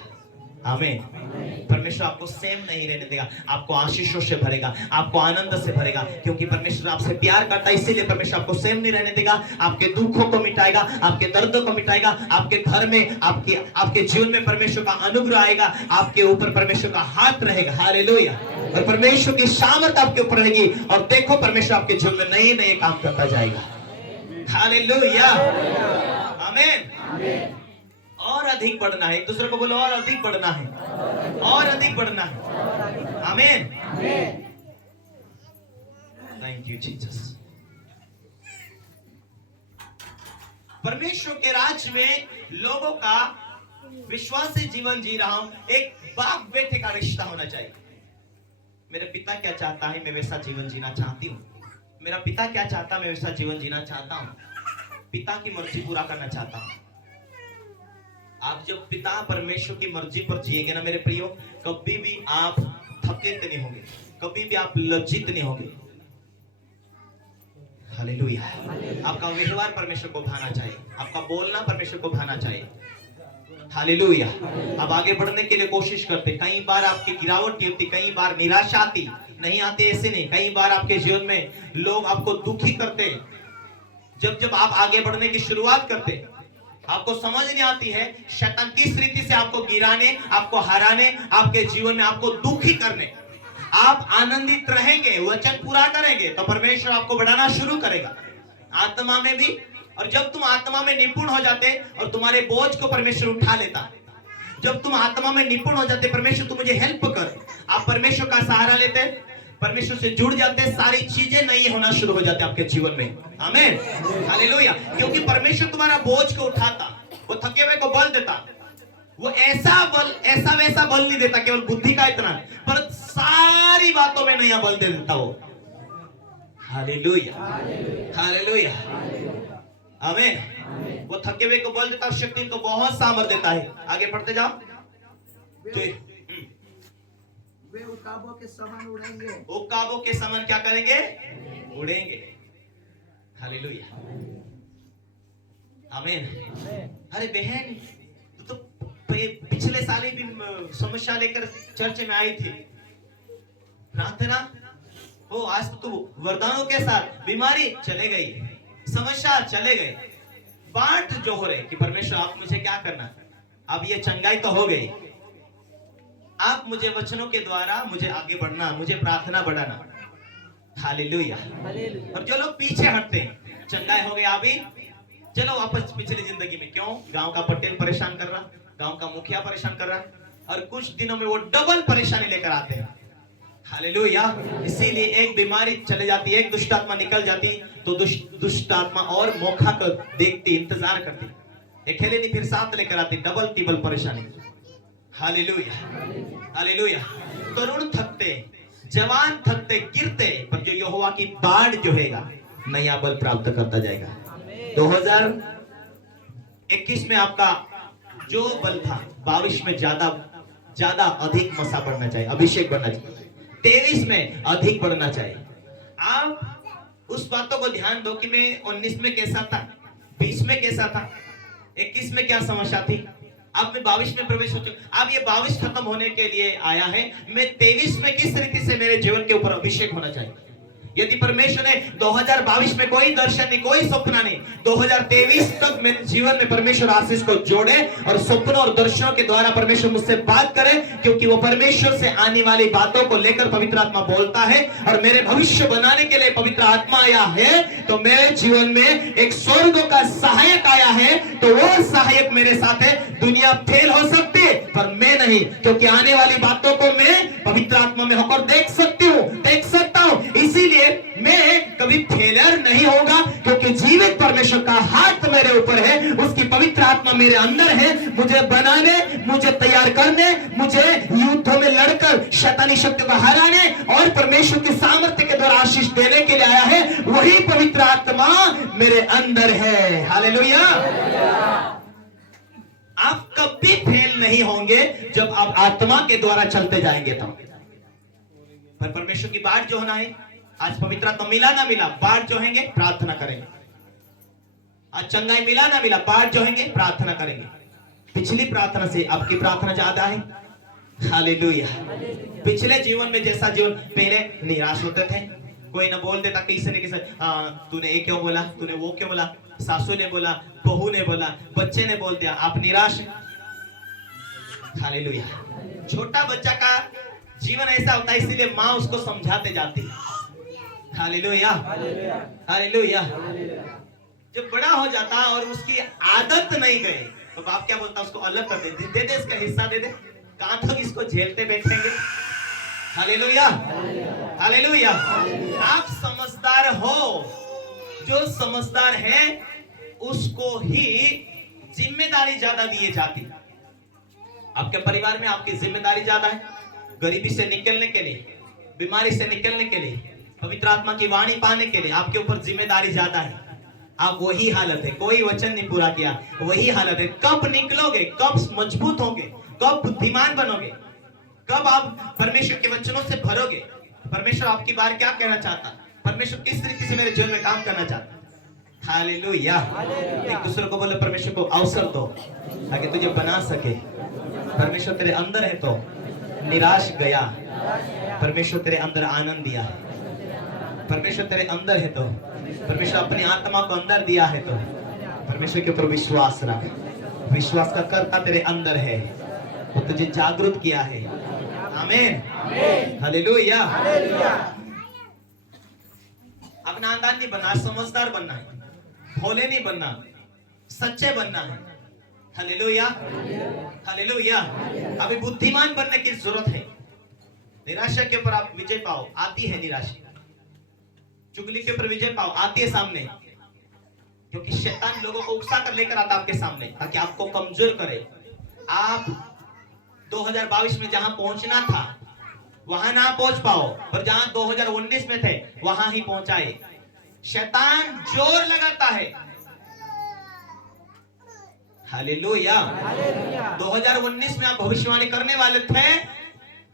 आमीन। परमेश्वर आपको सेम नहीं रहने देगा, आपको आशीषों से भरेगा, आपको आनंद से भरेगा, क्योंकि परमेश्वर आपसे प्यार करता है। इसीलिए परमेश्वर आपको सेम नहीं रहने देगा, आपके दुखों को मिटाएगा, आपके दर्दों को मिटाएगा, आपके घर में, आपके जीवन में परमेश्वर का अनुग्रह आएगा, आपके ऊपर परमेश्वर का हाथ रहेगा। हालेलुया। और परमेश्वर की सामर्थ्य आपके ऊपर रहेगी, और देखो परमेश्वर आपके जीवन में नए नए काम करता जाएगा। हालेलुया, आमीन। और अधिक बढ़ना है, एक दूसरे को बोलो और अधिक बढ़ना है, और अधिक बढ़ना है। आमीन। Thank you Jesus. परमेश्वर के राज्य में लोगों का विश्वासी जीवन जी रहा हूं, एक बाप बेटे का रिश्ता होना चाहिए। मेरे पिता क्या चाहता है, मैं वैसा जीवन जीना चाहती हूँ। मेरा पिता क्या चाहता है, मैं वैसा जीवन जीना चाहता हूँ। पिता की मर्जी पूरा करना चाहता हूँ। आप जब पिता परमेश्वर की मर्जी पर जिएंगे ना मेरे प्रियो, कभी भी आप थकित नहीं होंगे, कभी भी आप लज्जित नहीं होंगे। हालेलुया। आपका व्यवहार परमेश्वर को भाना चाहिए, आपका बोलना परमेश्वर को भाना चाहिए। हालेलुया। आप आगे बढ़ने के लिए कोशिश करते, कई बार आपकी गिरावट होती, कई बार निराशा आती, नहीं आते ऐसे नहीं, कई बार आपके जीवन में लोग आपको दुखी करते। जब आप आगे बढ़ने की शुरुआत करते, आपको समझ नहीं आती है शैतान किस रीति से आपको गिराने, आपको हराने, आपके जीवन में आपको दुखी करने। आप आनंदित रहेंगे, वचन पूरा करेंगे, तो परमेश्वर आपको बढ़ाना शुरू करेगा आत्मा में भी। और जब तुम आत्मा में निपुण हो जाते और तुम्हारे बोझ को परमेश्वर उठा लेता, जब तुम आत्मा में निपुण हो जाते, परमेश्वर तू मुझे हेल्प कर, आप परमेश्वर का सहारा लेते, परमेश्वर से जुड़ जाते, सारी चीजें नई होना शुरू हो जाती आपके जीवन में। आमीन, हालेलुया। क्योंकि परमेश्वर तुम्हारा बोझ को उठाता, वो थके हुए को बल देता, वो ऐसा वैसा बल नहीं देता केवल बुद्धि का इतना, पर सारी बातों में नया बल दे देता वो। हालेलुया, हालेलुया, आमीन। वो थके हुए को बल देता, शक्ति को बहुत सामर्थ्य देता है। आगे पढ़ते जाओ। वे उकाबों के समान उड़ेंगे, उकाबों के समान क्या करेंगे? उड़ेंगे। हालेलुया, आमीन। अरे बहन, तो पिछले साल ही भी समस्या लेकर चर्च में आई थी, प्रार्थना हो, आज तो वरदानों के साथ बीमारी चले गई, समस्या चले गए, बाट जो हो रहे कि परमेश्वर आप मुझे क्या करना, अब ये चंगाई तो हो गई, आप मुझे वचनों के द्वारा मुझे आगे बढ़ना, मुझे प्रार्थना बढ़ाना। हालेलुया। और जो लोग पीछे हटते हैं, चंगाई हो गया अभी, चलो वापस पिछली जिंदगी में। क्यों? गांव का पटेल परेशान कर रहा, गांव का मुखिया परेशान कर रहा, और कुछ दिनों में वो डबल परेशानी लेकर आते हैं। हालेलुया। इसीलिए एक बीमारी चले जाती है, एक दुष्ट आत्मा निकल जाती, तो दुष्ट आत्मा और मौका को देखती, इंतजार करती, अकेले नहीं फिर साथ लेकर आती, डबल टिबल परेशानी। Hallelujah, hallelujah. तरुण थकते, जवान थकते, गिरते, पर जो यहोवा की बाढ़ जो हैगा नया बल प्राप्त करता जाएगा। 2021 में आपका जो बल था 22 में ज्यादा अधिक मसा बढ़ना चाहिए, अभिषेक बढ़ना चाहिए। 23 में अधिक बढ़ना चाहिए। आप उस बातों को ध्यान दो कि मैं 19 में कैसा था, 20 में कैसा था, 21 में क्या समस्या थी, अब मैं 22 में प्रवेश हो चुका। अब ये 22 खत्म होने के लिए आया है, मैं 23 में किस रीति से मेरे जीवन के ऊपर अभिषेक होना चाहिए। यदि परमेश्वर ने 2022 में कोई दर्शन नहीं, कोई सपना नहीं, 2023 तक मेरे जीवन में परमेश्वर आशीष को जोड़े और सपनों और दर्शनों के द्वारा परमेश्वर मुझसे बात करे, क्योंकि वो परमेश्वर से आने वाली बातों को लेकर पवित्र आत्मा बोलता है और मेरे भविष्य बनाने के लिए पवित्र आत्मा आया है। तो मेरे जीवन में एक स्वर्ग का सहायक आया है, तो वो सहायक मेरे साथ है। दुनिया फेल हो सकती है पर मैं नहीं, क्योंकि आने वाली बातों को मैं पवित्र आत्मा में होकर देख सकता हूं। इसीलिए मैं कभी फेलियर नहीं होगा, क्योंकि जीवित परमेश्वर का हाथ मेरे ऊपर है, उसकी पवित्र आत्मा मेरे अंदर है। मुझे बनाने, मुझे तैयार करने, मुझे युद्धों में लड़कर शैतानी शक्तियों को हराने और परमेश्वर की सामर्थ्य के द्वारा आशीष देने के लिए आया है। वही पवित्र आत्मा मेरे अंदर है। हालेलुया। आप कभी फेल नहीं होंगे जब आप आत्मा के द्वारा चलते जाएंगे तो। पर परमेश्वर की बाट जो होना है, आज पवित्र आत्मा मिला ना मिला, बाट जो होंगे प्रार्थना करेंगे। आज चंगाई मिला ना मिला, बाट जो होंगे प्रार्थना करेंगे। पिछली प्रार्थना से आपकी प्रार्थना ज्यादा है। हालेलुया। पिछले जीवन में जैसा जीवन, पहले निराश होते थे, कोई ना बोल देता किसी ने किसी, तूने ये क्यों बोला, तूने वो क्यों बोला, सासू ने बोला, बहू ने बोला, बच्चे ने बोल दिया, आप निराश हैं। हालेलुया। छोटा बच्चा का जीवन ऐसा होता है, इसीलिए माँ उसको समझाते जाती है। Hallelujah, hallelujah. जब बड़ा हो जाता और उसकी आदत नहीं गई तो बाप क्या बोलता, उसको अलग कर दे दे इसका हिस्सा दे दे, कहां तक इसको झेलते बैठेंगे। Hallelujah, hallelujah. आप समझदार हो, जो समझदार है उसको ही जिम्मेदारी ज्यादा दी जाती। आपके परिवार में आपकी जिम्मेदारी ज्यादा है। गरीबी से निकलने के लिए, बीमारी से निकलने के लिए, पवित्र आत्मा की वाणी पाने के लिए आपके ऊपर जिम्मेदारी ज्यादा है। आप वही हालत है, कोई वचन नहीं पूरा किया, वही हालत है। कब निकलोगे, कब मजबूत होगे, कब बुद्धिमान बनोगे, कब आप परमेश्वर के वचनों से भरोगे। परमेश्वर आपकी बार क्या कहना चाहता, परमेश्वर किस रीति से मेरे जीवन में काम करना चाहता। हालेलुया। एक दूसरे को बोले, परमेश्वर को अवसर दो ताकि तुझे बना सके। परमेश्वर तेरे अंदर है तो निराश गया, परमेश्वर तेरे अंदर आनंद दिया। परमेश्वर तेरे अंदर है तो, परमेश्वर अपनी आत्मा को अंदर दिया है तो परमेश्वर के ऊपर विश्वास रख। विश्वास का कर्ता तेरे अंदर है, वो तुझे जागरूक किया है। आमीन, हालेलुया। अपना आंदान नहीं बनना, समझदार बनना है, भोले नहीं बनना, सच्चे बनना है। Hallelujah, hallelujah. अभी बुद्धिमान बनने की जरूरत है। निराशा के ऊपर आप विजय पाओ, आती है निराशा। चुगली के ऊपर विजय पाओ, आती है सामने, क्योंकि शैतान लोगों को उकसा कर लेकर आता आपके सामने ताकि आपको कमजोर करे। आप 2022 में जहां पहुंचना था वहां ना पहुंच पाओ, पर जहां 2019 में थे वहां ही पहुंचाए। शैतान जोर लगाता है। हालेलुया। 2019 में आप भविष्यवाणी करने वाले थे,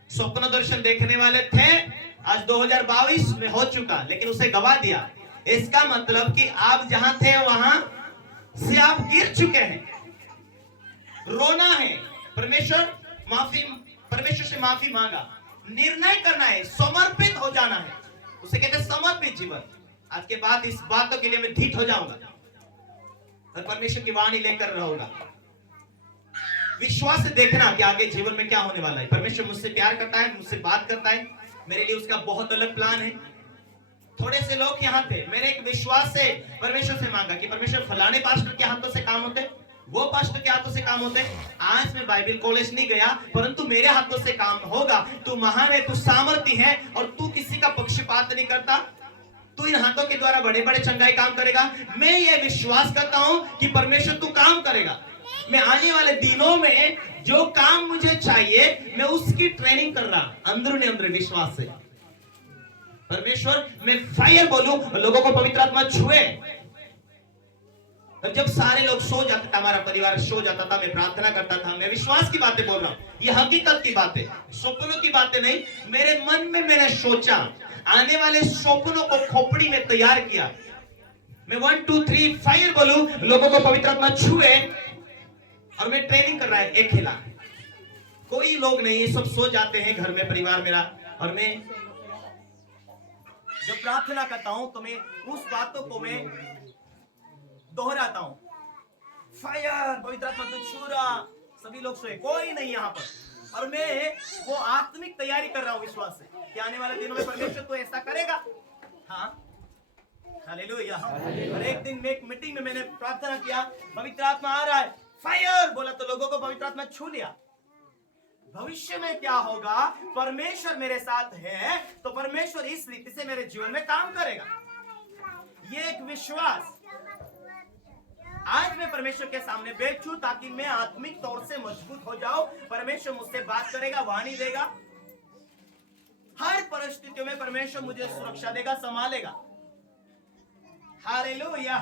स्वप्न दर्शन देखने वाले थे, आज 2022 में हो चुका, लेकिन उसे गवा दिया। इसका मतलब कि आप जहां थे वहां से आप गिर चुके हैं। रोना है, परमेश्वर से माफी मांगा, निर्णय करना है, समर्पित हो जाना है। उसे कहते हैं समर्पित जीवन। आज के बाद इस बातों के लिए मैं ढीठ हो जाऊंगा और परमेश्वर की वाणी लेकर रहूंगा। विश्वास से देखना कि आगे जीवन में क्या होने वाला है। परमेश्वर मुझसे प्यार करता है, मुझसे बात करता है, मेरे लिए उसका बहुत अलग प्लान है। थोड़े से लोग यहाँ थे, मैंने एक विश्वास से परमेश्वर से मांगा कि परमेश्वर फलाने पास्टर के हाथों से काम होते, वो पास्टर के हाथों से काम होते। आज मैं बाइबल कॉलेज नहीं गया, परंतु मेरे हाथों से काम होगा। तू महान है, तू सामर्थी है और तू किसी का पक्षपात नहीं करता। तू इन हाथों के द्वारा बड़े बड़े चंगाई काम करेगा। मैं ये विश्वास करता हूं कि परमेश्वर तू काम करेगा। मैं आने वाले दिनों में जो काम मुझे चाहिए मैं उसकी ट्रेनिंग कर रहा, अंदरूनी अंदर विश्वास से। परमेश्वर मैं फायर बोलूं और लोगों को पवित्र आत्मा छुए। तब जब सारे लोग सो जाते थे, हमारा परिवार सो जाता था, मैं प्रार्थना करता था। मैं विश्वास की बातें बोल रहा हूँ, ये हकीकत की बातें, सपनों की बातें नहीं। मेरे मन में मैंने सोचा, आने वाले सपनों को खोपड़ी में तैयार किया। मैं 1 2 3 फायर बोलूं, लोगों को पवित्र आत्मा छुए, और मैं ट्रेनिंग कर रहा है एक खिला। कोई लोग नहीं, सब सो जाते हैं घर में, परिवार मेरा। और मैं जब प्रार्थना करता हूं तो मैं उस बातों को मैं दोहराता हूं। फायर, पवित्र आत्मा तो छू रहा, सभी लोग सोए, कोई नहीं यहां पर। और मैं वो आत्मिक तैयारी कर रहा हूं विश्वास से कि आने वाले दिनों में परमेश्वर तो ऐसा करेगा। हाँ, हालेलुया। और एक दिन में एक मीटिंग में मैंने प्रार्थना किया, पवित्र आत्मा आ रहा है, फायर बोला तो लोगों को पवित्र आत्मा छू लिया। भविष्य में क्या होगा, परमेश्वर मेरे साथ है तो परमेश्वर इस रीति से मेरे जीवन में काम करेगा। ये एक विश्वास। आज मैं परमेश्वर के सामने बैठूं ताकि मैं आत्मिक तौर से मजबूत हो जाऊं। परमेश्वर मुझसे बात करेगा, वाणी देगा, हर परिस्थितियों में परमेश्वर मुझे सुरक्षा देगा, संभालेगा। हालेलुया।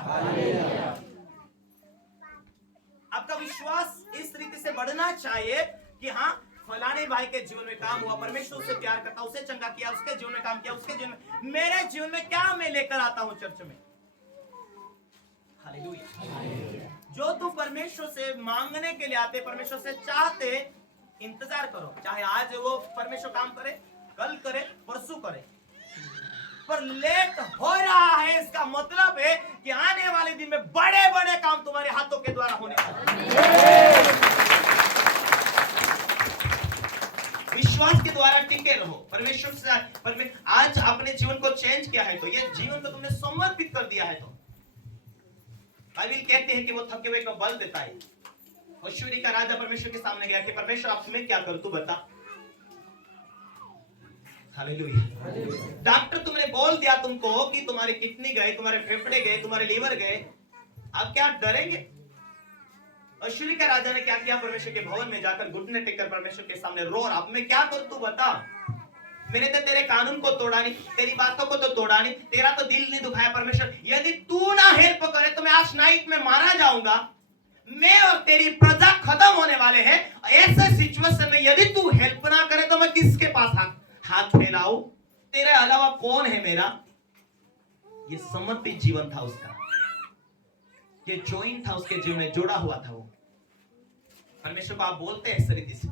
आपका विश्वास इस रीति से बढ़ना चाहिए कि हाँ, फलाने भाई के जीवन में काम हुआ, परमेश्वर उसे प्यार करता, उसे चंगा किया, उसके जीवन में काम किया, उसके जीवन में, मेरे जीवन में क्या मैं लेकर आता हूं चर्च में। हालेलुया। जो तुम परमेश्वर से मांगने के लिए आते, परमेश्वर से चाहते, इंतजार करो। चाहे आज वो परमेश्वर काम करे, कल करे, परसों करे, पर लेट हो रहा है, इसका मतलब है कि आने वाले दिन में बड़े बड़े काम तुम्हारे हाथों के द्वारा होने वाले। विश्वास के द्वारा टिके रहो परमेश्वर से। आज अपने जीवन को चेंज किया है तो, ये जीवन को तुमने समर्पित कर दिया है तो, बाइबल कहते हैं कि वो थके हुए को बल देता है। और सूर्य का राजा परमेश्वर के सामने गया कि परमेश्वर आप तुम्हें क्या करूं, तू बता। हालेलुया। डॉक्टर तुमने बोल दिया तुमको कि तुम्हारी किडनी गए, तुम्हारे फेफड़े गए, तुम्हारे लीवर गए, आप क्या डरेंगे? और सूर्य के राजा ने क्या किया, परमेश्वर के भवन में जाकर घुटने टेककर परमेश्वर के सामने रो रहा, अब मैं क्या करूं, तू बता। मैंने तो तेरे कानून को तोड़ा नहीं, तेरी बातों को तो तोड़ा नहीं, तेरा तो दिल नहीं दुखाया परमेश्वर। यदि तू ना हेल्प करे तो मैं आज नाइट में मारा जाऊंगा, मैं और तेरी प्रजा खत्म होने वाले हैं। ऐसे सिचुएशन में यदि तू हेल्प ना करे तो मैं किसके पास हाथ फैलाऊं? तेरे अलावा कौन है मेरा? ये समर्पित जीवन था उसका, ये जॉइंट था उसके जीवन में, जोड़ा हुआ था वो। परमेश्वर को आप बोलते हैं इस रीति से,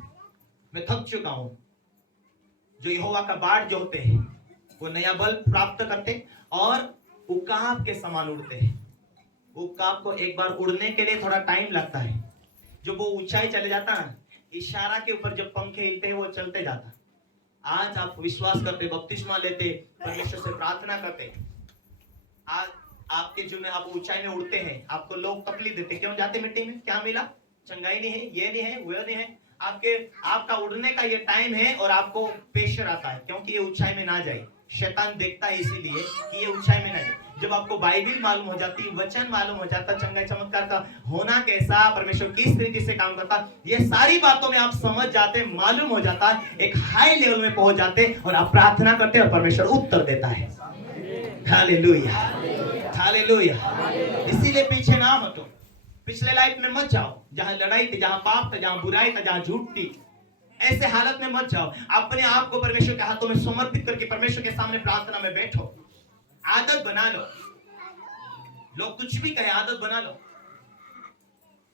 मैं थक चुका हूं। जो यहोवा का बाढ़ जो होते हैं वो नया बल प्राप्त करते और उकाब के समान उड़ते हैं। उकाब को एक बार उड़ने के लिए थोड़ा टाइम लगता है। जो वो ऊंचाई चले जाता है, इशारा के ऊपर जब पंखे हिलते हैं वो चलते जाता। आज आप विश्वास करते, बपतिस्मा लेते, परमेश्वर से प्रार्थना करते, आज आपके जीवन में आप ऊंचाई में उड़ते हैं। आपको लोग तकलीफ देते, क्यों जाते मिट्टी में, क्या मिला, चंगाई नहीं है, ये नहीं है, वो नहीं है। आपका उड़ने का ये टाइम है और आपको प्रेशर आता है क्योंकि ये ऊंचाई में ना जाए। शैतान देखता है इसीलिए कि ये ऊंचाई में ना जाए। जब आपको बाइबल मालूम हो जाती, वचन मालूम हो जाता, चंगाई चमत्कार का होना कैसा, परमेश्वर किस तरीके से काम करता, ये सारी बातों में आप समझ जाते, मालूम हो जाता है, एक हाई लेवल में पहुंच जाते और आप प्रार्थना करते और परमेश्वर उत्तर देता है। Hallelujah, hallelujah. इसीलिए पीछे ना हटो, पिछले लाइफ में मत जाओ, जहां लड़ाई थी, जहां पाप था, जहां बुराई था, जहां झूठ थी, ऐसे हालत में मत जाओ। अपने आप को परमेश्वर के हाथों में समर्पित करके परमेश्वर के सामने प्रार्थना में बैठो। आदत बना लो, लोग कुछ भी कहे, आदत बना लो,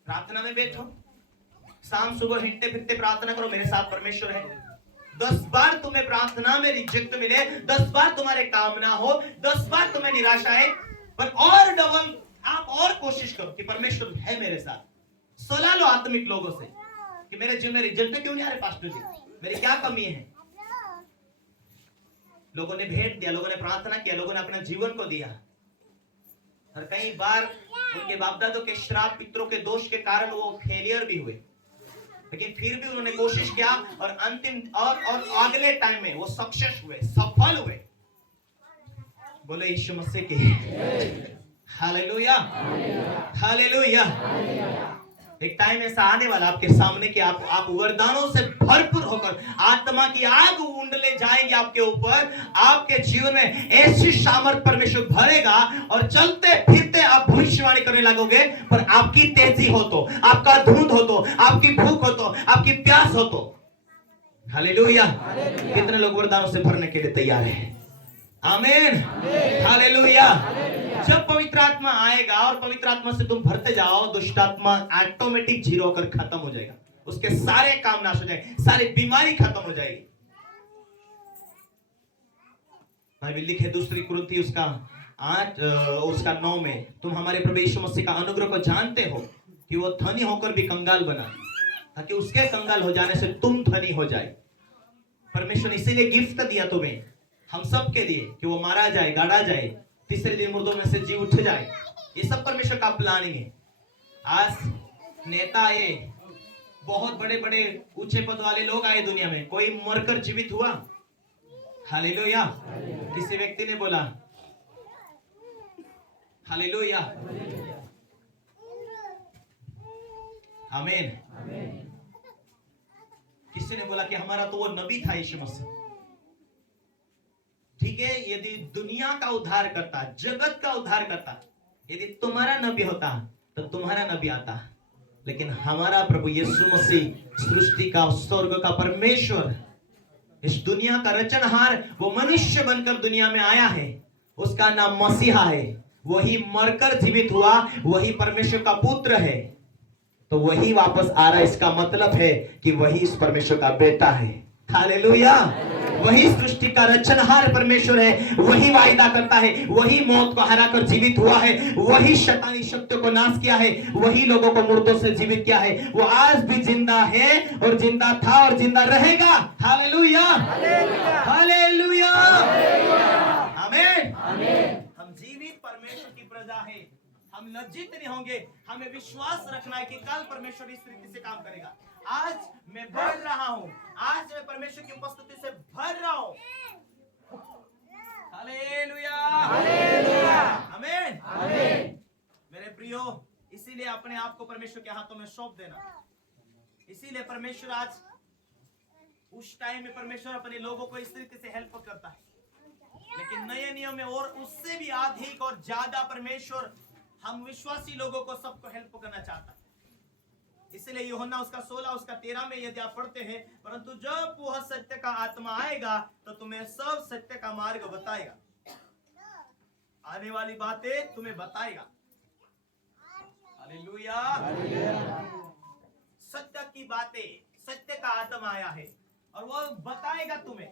प्रार्थना में बैठो। शाम सुबह हिंटते फिरते प्रार्थना करो, मेरे साथ परमेश्वर है। 10 बार तुम्हें प्रार्थना में रिजेक्ट मिले, 10 बार तुम्हारे काम ना हो, 10 बार तुम्हें निराशा है, पर और डबल आप और कोशिश करो कि परमेश्वर है मेरे साथ। सलाह लो आत्मिक लोगों से कि मेरे जीवन में रिजल्ट क्यों नहीं आ रहे पास्टर जी, मेरी क्या कमी है। लोगों ने भेंट दिया, लोगों ने प्रार्थना किया, लोगों ने अपना जीवन को दिया, और कई बार उनके बाप दादों के श्राप, पितरों के दोष के कारण वो फेलियर भी हुए, लेकिन फिर भी उन्होंने कोशिश किया और अंतिम और अगले टाइम में वो सक्सेस हुए, सफल हुए। बोले यीशु मसीह की हालेलुया, हालेलुया। एक टाइम ऐसा आने वाला आपके सामने कि आप वरदानों से भरपूर होकर आत्मा की आग उंडले जाएंगे आपके ऊपर। आपके जीवन में ऐसी सामर्थ परमेश्वर भरेगा और चलते फिरते आप भविष्यवाणी करने लगोगे। पर आपकी तेजी हो तो, आपका धुंध हो तो, आपकी भूख हो तो, आपकी प्यास हो तो। हालेलुया। कितने लोग वरदानों से भरने के लिए तैयार हैं? आमीन। हालेलुया। जब पवित्र आत्मा आएगा और पवित्र आत्मा से तुम भरते जाओ, दुष्ट आत्मा ऑटोमेटिक जीरो होकर खत्म हो जाएगा। उसके सारे काम नाश हो जाएंगे, सारी बीमारी खत्म हो जाएगी। बाइबल लिखे दूसरी कुरिन्थी उसका 8 उसका 9 में, तुम हमारे प्रभु यीशु मसीह का अनुग्रह को जानते हो कि वो धनी होकर भी कंगाल बना, ताकि उसके कंगाल हो जाने से तुम धनी हो जाए। परमेश्वर ने इसीलिए गिफ्ट दिया तुम्हें, हम सब के लिए, कि वो मारा जाए, गाड़ा जाए, तीसरे दिन मुर्दों में से जी उठ जाए। ये सब परमेश्वर का प्लानिंग है। आज नेता आए, बहुत बड़े बड़े ऊंचे पद वाले लोग आए दुनिया में, कोई मरकर जीवित हुआ? हालेलुया। किसी व्यक्ति ने बोला हालेलुया, आमीन। किसी ने बोला कि हमारा तो वो नबी था यीशु मसीह। ठीक है, यदि दुनिया का उद्धार करता, जगत का उद्धार करता, यदि तुम्हारा नबी होता तो तुम्हारा नबी आता। लेकिन हमारा प्रभु यीशु मसीह, सृष्टि का, स्वर्ग का परमेश्वर, इस दुनिया का रचनहार, वो मनुष्य बनकर दुनिया में आया है। उसका नाम मसीहा है। वही मरकर जीवित हुआ, वही परमेश्वर का पुत्र है। तो वही वापस आ रहा है। इसका मतलब है कि वही इस परमेश्वर का बेटा है। हालेलुया। वही सृष्टि का रचनहार परमेश्वर है। वही वायदा करता है, वही मौत को हराकर जीवित हुआ है, वही शैतानी शक्तियों को नाश किया है, वही लोगों को मुर्दों से जीवित किया है। वो आज भी जिंदा है और जिंदा था और जिंदा रहेगा। हालेलुया, हालेलुया, आमीन। हम जीवित परमेश्वर की प्रजा है। हम लज्जित नहीं होंगे। हमें विश्वास रखना है कि कल परमेश्वर इस तरीके से काम करेगा। आज मैं बढ़ रहा हूं, आज मैं परमेश्वर की उपस्थिति से भर रहा हूं। हालेलुया, हालेलुया, आमीन, आमीन। मेरे प्रियो, इसीलिए अपने आप को परमेश्वर के हाथों में सौंप देना। इसीलिए परमेश्वर आज उस टाइम में परमेश्वर अपने लोगों को इस तरीके से हेल्प करता है। लेकिन नए नियम में और उससे भी अधिक और ज्यादा परमेश्वर हम विश्वासी लोगों को सबको हेल्प करना चाहता है। इसलिए यूहन्ना उसका 16 उसका 13 में यदि आप पढ़ते हैं, परंतु जब वह सत्य का आत्मा आएगा तो तुम्हें सब सत्य का मार्ग बताएगा, आने वाली बातें तुम्हें बताएगा। हालेलुया। सत्य की बातें, सत्य का आत्मा आया है और वह बताएगा तुम्हें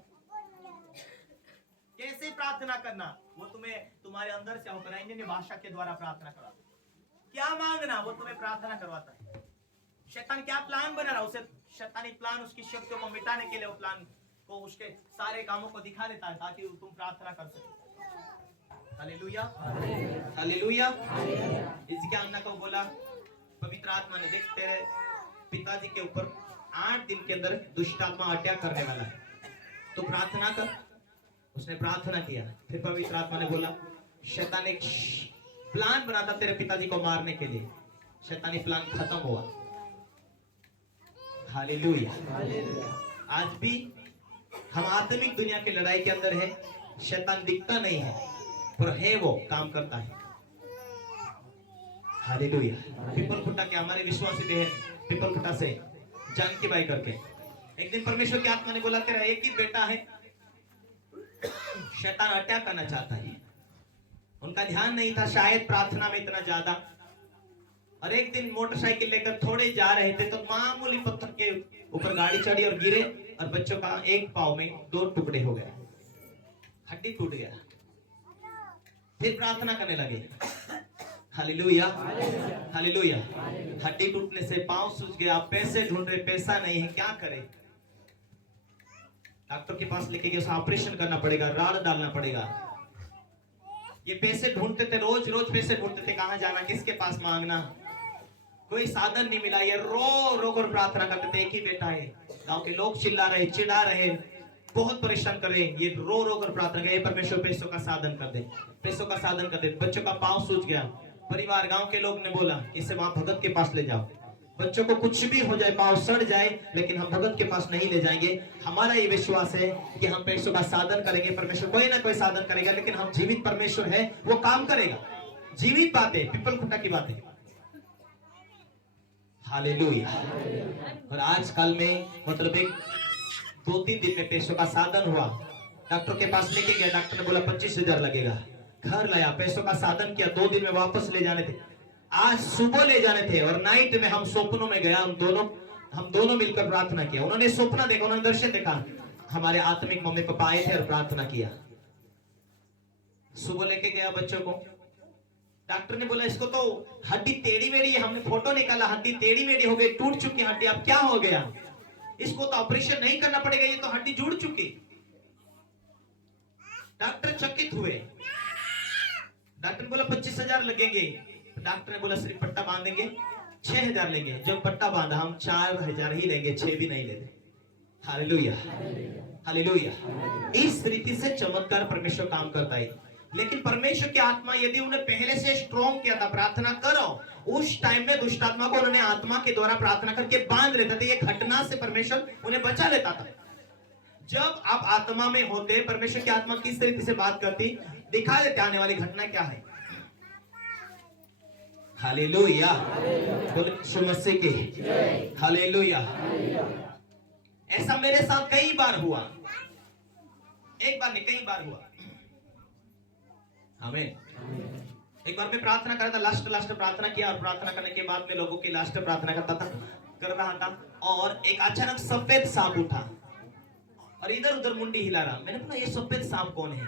कैसे प्रार्थना करना। वो तुम्हें तुम्हारे अंदर से होकर अन्य भाषा के द्वारा प्रार्थना करवाता है। क्या मांगना वो तुम्हें प्रार्थना करवाता है। शैतान क्या प्लान बना रहा है, उसे शैतानी प्लान उसकी शक्तियों को मिटाने के लिए वो प्लान को, उसके सारे कामों को दिखा देता है ताकि तुम प्रार्थना कर सको। Hallelujah, hallelujah. इसके अन्ना को बोला पवित्र आत्मा ने, देख तेरे पिताजी के ऊपर 8 दिन के अंदर दुष्ट आत्मा अटैक करने वाला है, तो प्रार्थना कर। उसने प्रार्थना किया। फिर पवित्र आत्मा ने बोला, शैतान एक प्लान बना था तेरे पिताजी को मारने के लिए, शैतानी प्लान खत्म हुआ। हालेलुया। आज भी हम आत्मिक दुनिया की लड़ाई के अंदर है। शैतान दिखता नहीं है पर है, वो काम करता है। हालेलुया। पीपल खुट्टा के हमारे विश्वासी बहन पीपल खुट्टा से जानकी बाई करके, एक दिन परमेश्वर की आत्मा ने बोला तेरा एक ही बेटा है, शैतान अटैक करना चाहता है। उनका ध्यान नहीं था शायद प्रार्थना में इतना ज्यादा। और एक दिन मोटरसाइकिल लेकर थोड़े जा रहे थे तो मामूली पत्थर के ऊपर गाड़ी चढ़ी और गिरे और बच्चों का एक पांव में 2 टुकड़े हो गए, हड्डी टूट गया। फिर प्रार्थना करने लगे। Hallelujah, hallelujah. हड्डी टूटने से पांव सूज गया, पैसे ढूंढ रहे, पैसा नहीं है, क्या करें। डॉक्टर के पास लेके गए, उसे ऑपरेशन करना पड़ेगा, राड डालना पड़ेगा। ये पैसे ढूंढते थे, रोज रोज पैसे ढूंढते थे, कहां जाना, किसके पास मांगना, कोई साधन नहीं मिला। ये रो रो कर प्रार्थना करते थे, एक ही बेटा है। गांव के लोग चिल्ला रहे, चिढ़ा रहे, बहुत परेशान कर रहे। ये रो रो कर प्रार्थना कर, परमेश्वर पैसों का साधन कर दे, पैसों का साधन कर दे। बच्चों का पांव सूज गया। परिवार, गांव के लोग ने बोला इसे वहां भगत के पास ले जाओ। बच्चों को कुछ भी हो जाए, पाँव सड़ जाए, लेकिन हम भगत के पास नहीं ले जाएंगे। हमारा ये विश्वास है कि हम पैसों का साधन करेंगे, परमेश्वर कोई ना कोई साधन करेगा, लेकिन हम जीवित परमेश्वर है, वो काम करेगा। जीवित बातें, पिपल खुटा की बातें। हालेलुया। और आजकल में मतलब एक 2-3 दिन में पैसों का साधन हुआ, डॉक्टर के पास लेके गया, डॉक्टर ने बोला 25,000 लगेगा। घर लाया, पैसों का साधन किया, 2 दिन में वापस ले जाने थे। आज सुबह ले जाने थे और नाइट में हम स्वप्नों में गया, हम दोनों मिलकर प्रार्थना किया। उन्होंने स्वप्न देखा, उन्होंने दर्शन देखा, हमारे आत्मिक मम्मी पापा आए थे और प्रार्थना किया। सुबह लेके गया बच्चों को, डॉक्टर ने बोला इसको तो हड्डी टेढ़ी मेढ़ी है। हमने फोटो निकाला, हड्डी टेढ़ी मेढ़ी हो गई, टूट चुकी हड्डी, अब क्या हो गया? इसको तो ऑपरेशन नहीं करना पड़ेगा, ये तो हड्डी जुड़ चुकी। डॉक्टर चकित हुए। डॉक्टर ने बोला 25,000 लगेंगे। डॉक्टर ने बोला सिर्फ पट्टा बांधेंगे 6,000 लेंगे। जब पट्टा बांधा, हम 4,000 ही लेंगे, 6 भी नहीं लेते। Hallelujah, hallelujah. इस रीति से चमत्कार परमेश्वर काम करता है। लेकिन परमेश्वर की आत्मा यदि उन्हें पहले से स्ट्रॉन्ग किया था, प्रार्थना करो, उस टाइम में दुष्ट आत्मा को उन्होंने आत्मा के द्वारा प्रार्थना करके बांध लेता था। ये घटना से परमेश्वर उन्हें बचा लेता था। जब आप आत्मा में होते, परमेश्वर की आत्मा किस तरीके से बात करती, दिखा देते आने वाली घटना क्या है। हालेलुया, बोले यीशु मसीह की हालेलुया। ऐसा मेरे साथ कई बार हुआ, एक बार नहीं कई बार हुआ। आमीन। एक बार मैं प्रार्थना कर रहा था, लास्ट प्रार्थना किया, और प्रार्थना करने के बाद मैं लोगों की लास्ट प्रार्थना कर रहा था, और एक अचानक सफेद सांप उठा और इधर उधर मुंडी हिला रहा। मैंने बोला ये सफेद सांप कौन है,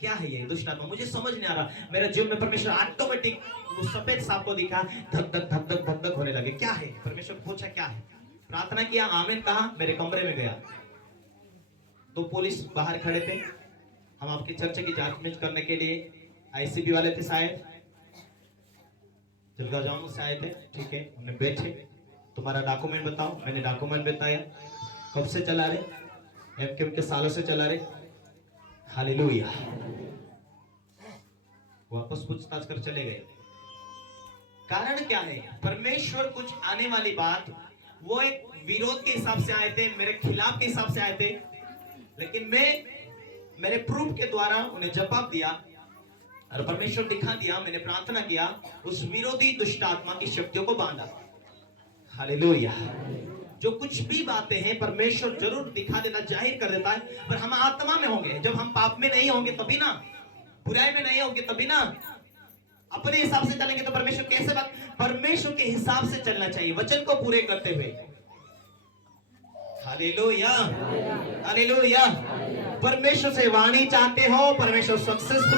क्या है ये दुष्ट आत्मा, मुझे समझ नहीं आ रहा। मेरे जीवन में परमेश्वर ऑटोमेटिक वो सफेद सांप को दिखा, धक धक धक धक धक धक होने लगे। क्या है? परमेश्वर पूछा क्या है, प्रार्थना किया, आमीन कहा, मेरे कमरे में गया। 2 पुलिस बाहर खड़े थे, हम आपके चर्च की जांच करने के लिए, आईसीबी वाले थे शायद, जलगांव से आए थे। ठीक है, हमने बैठे, तुम्हारा डॉक्यूमेंट बताओ। मैंने डॉक्यूमेंट बताया, कब से चला रहे, एमकेएम के सालों से चला रहे। हालेलुया। वापस पूछताछ कर चले गए। कारण क्या है? परमेश्वर कुछ आने वाली बात, वो एक विरोध के हिसाब से आए थे, मेरे खिलाफ के हिसाब से आए थे, लेकिन मैंने प्रूफ के द्वारा उन्हें जवाब दिया और परमेश्वर दिखा दिया। मैंने प्रार्थना किया, उस विरोधी दुष्ट आत्मा की शक्तियों को बांधा। हालेलुया। जो कुछ भी बातें हैं परमेश्वर जरूर दिखा देता, जाहिर कर देता है, पर हम आत्मा में होंगे। जब हम पाप में नहीं होंगे तभी ना, बुराई में नहीं होंगे तभी ना। अपने हिसाब से चलेंगे तो परमेश्वर कैसे बात, परमेश्वर के हिसाब से चलना चाहिए, वचन को पूरे करते हुए। Hallelujah, hallelujah. परमेश्वर से वाणी चाहते हो, परमेश्वर सक्सेसफुल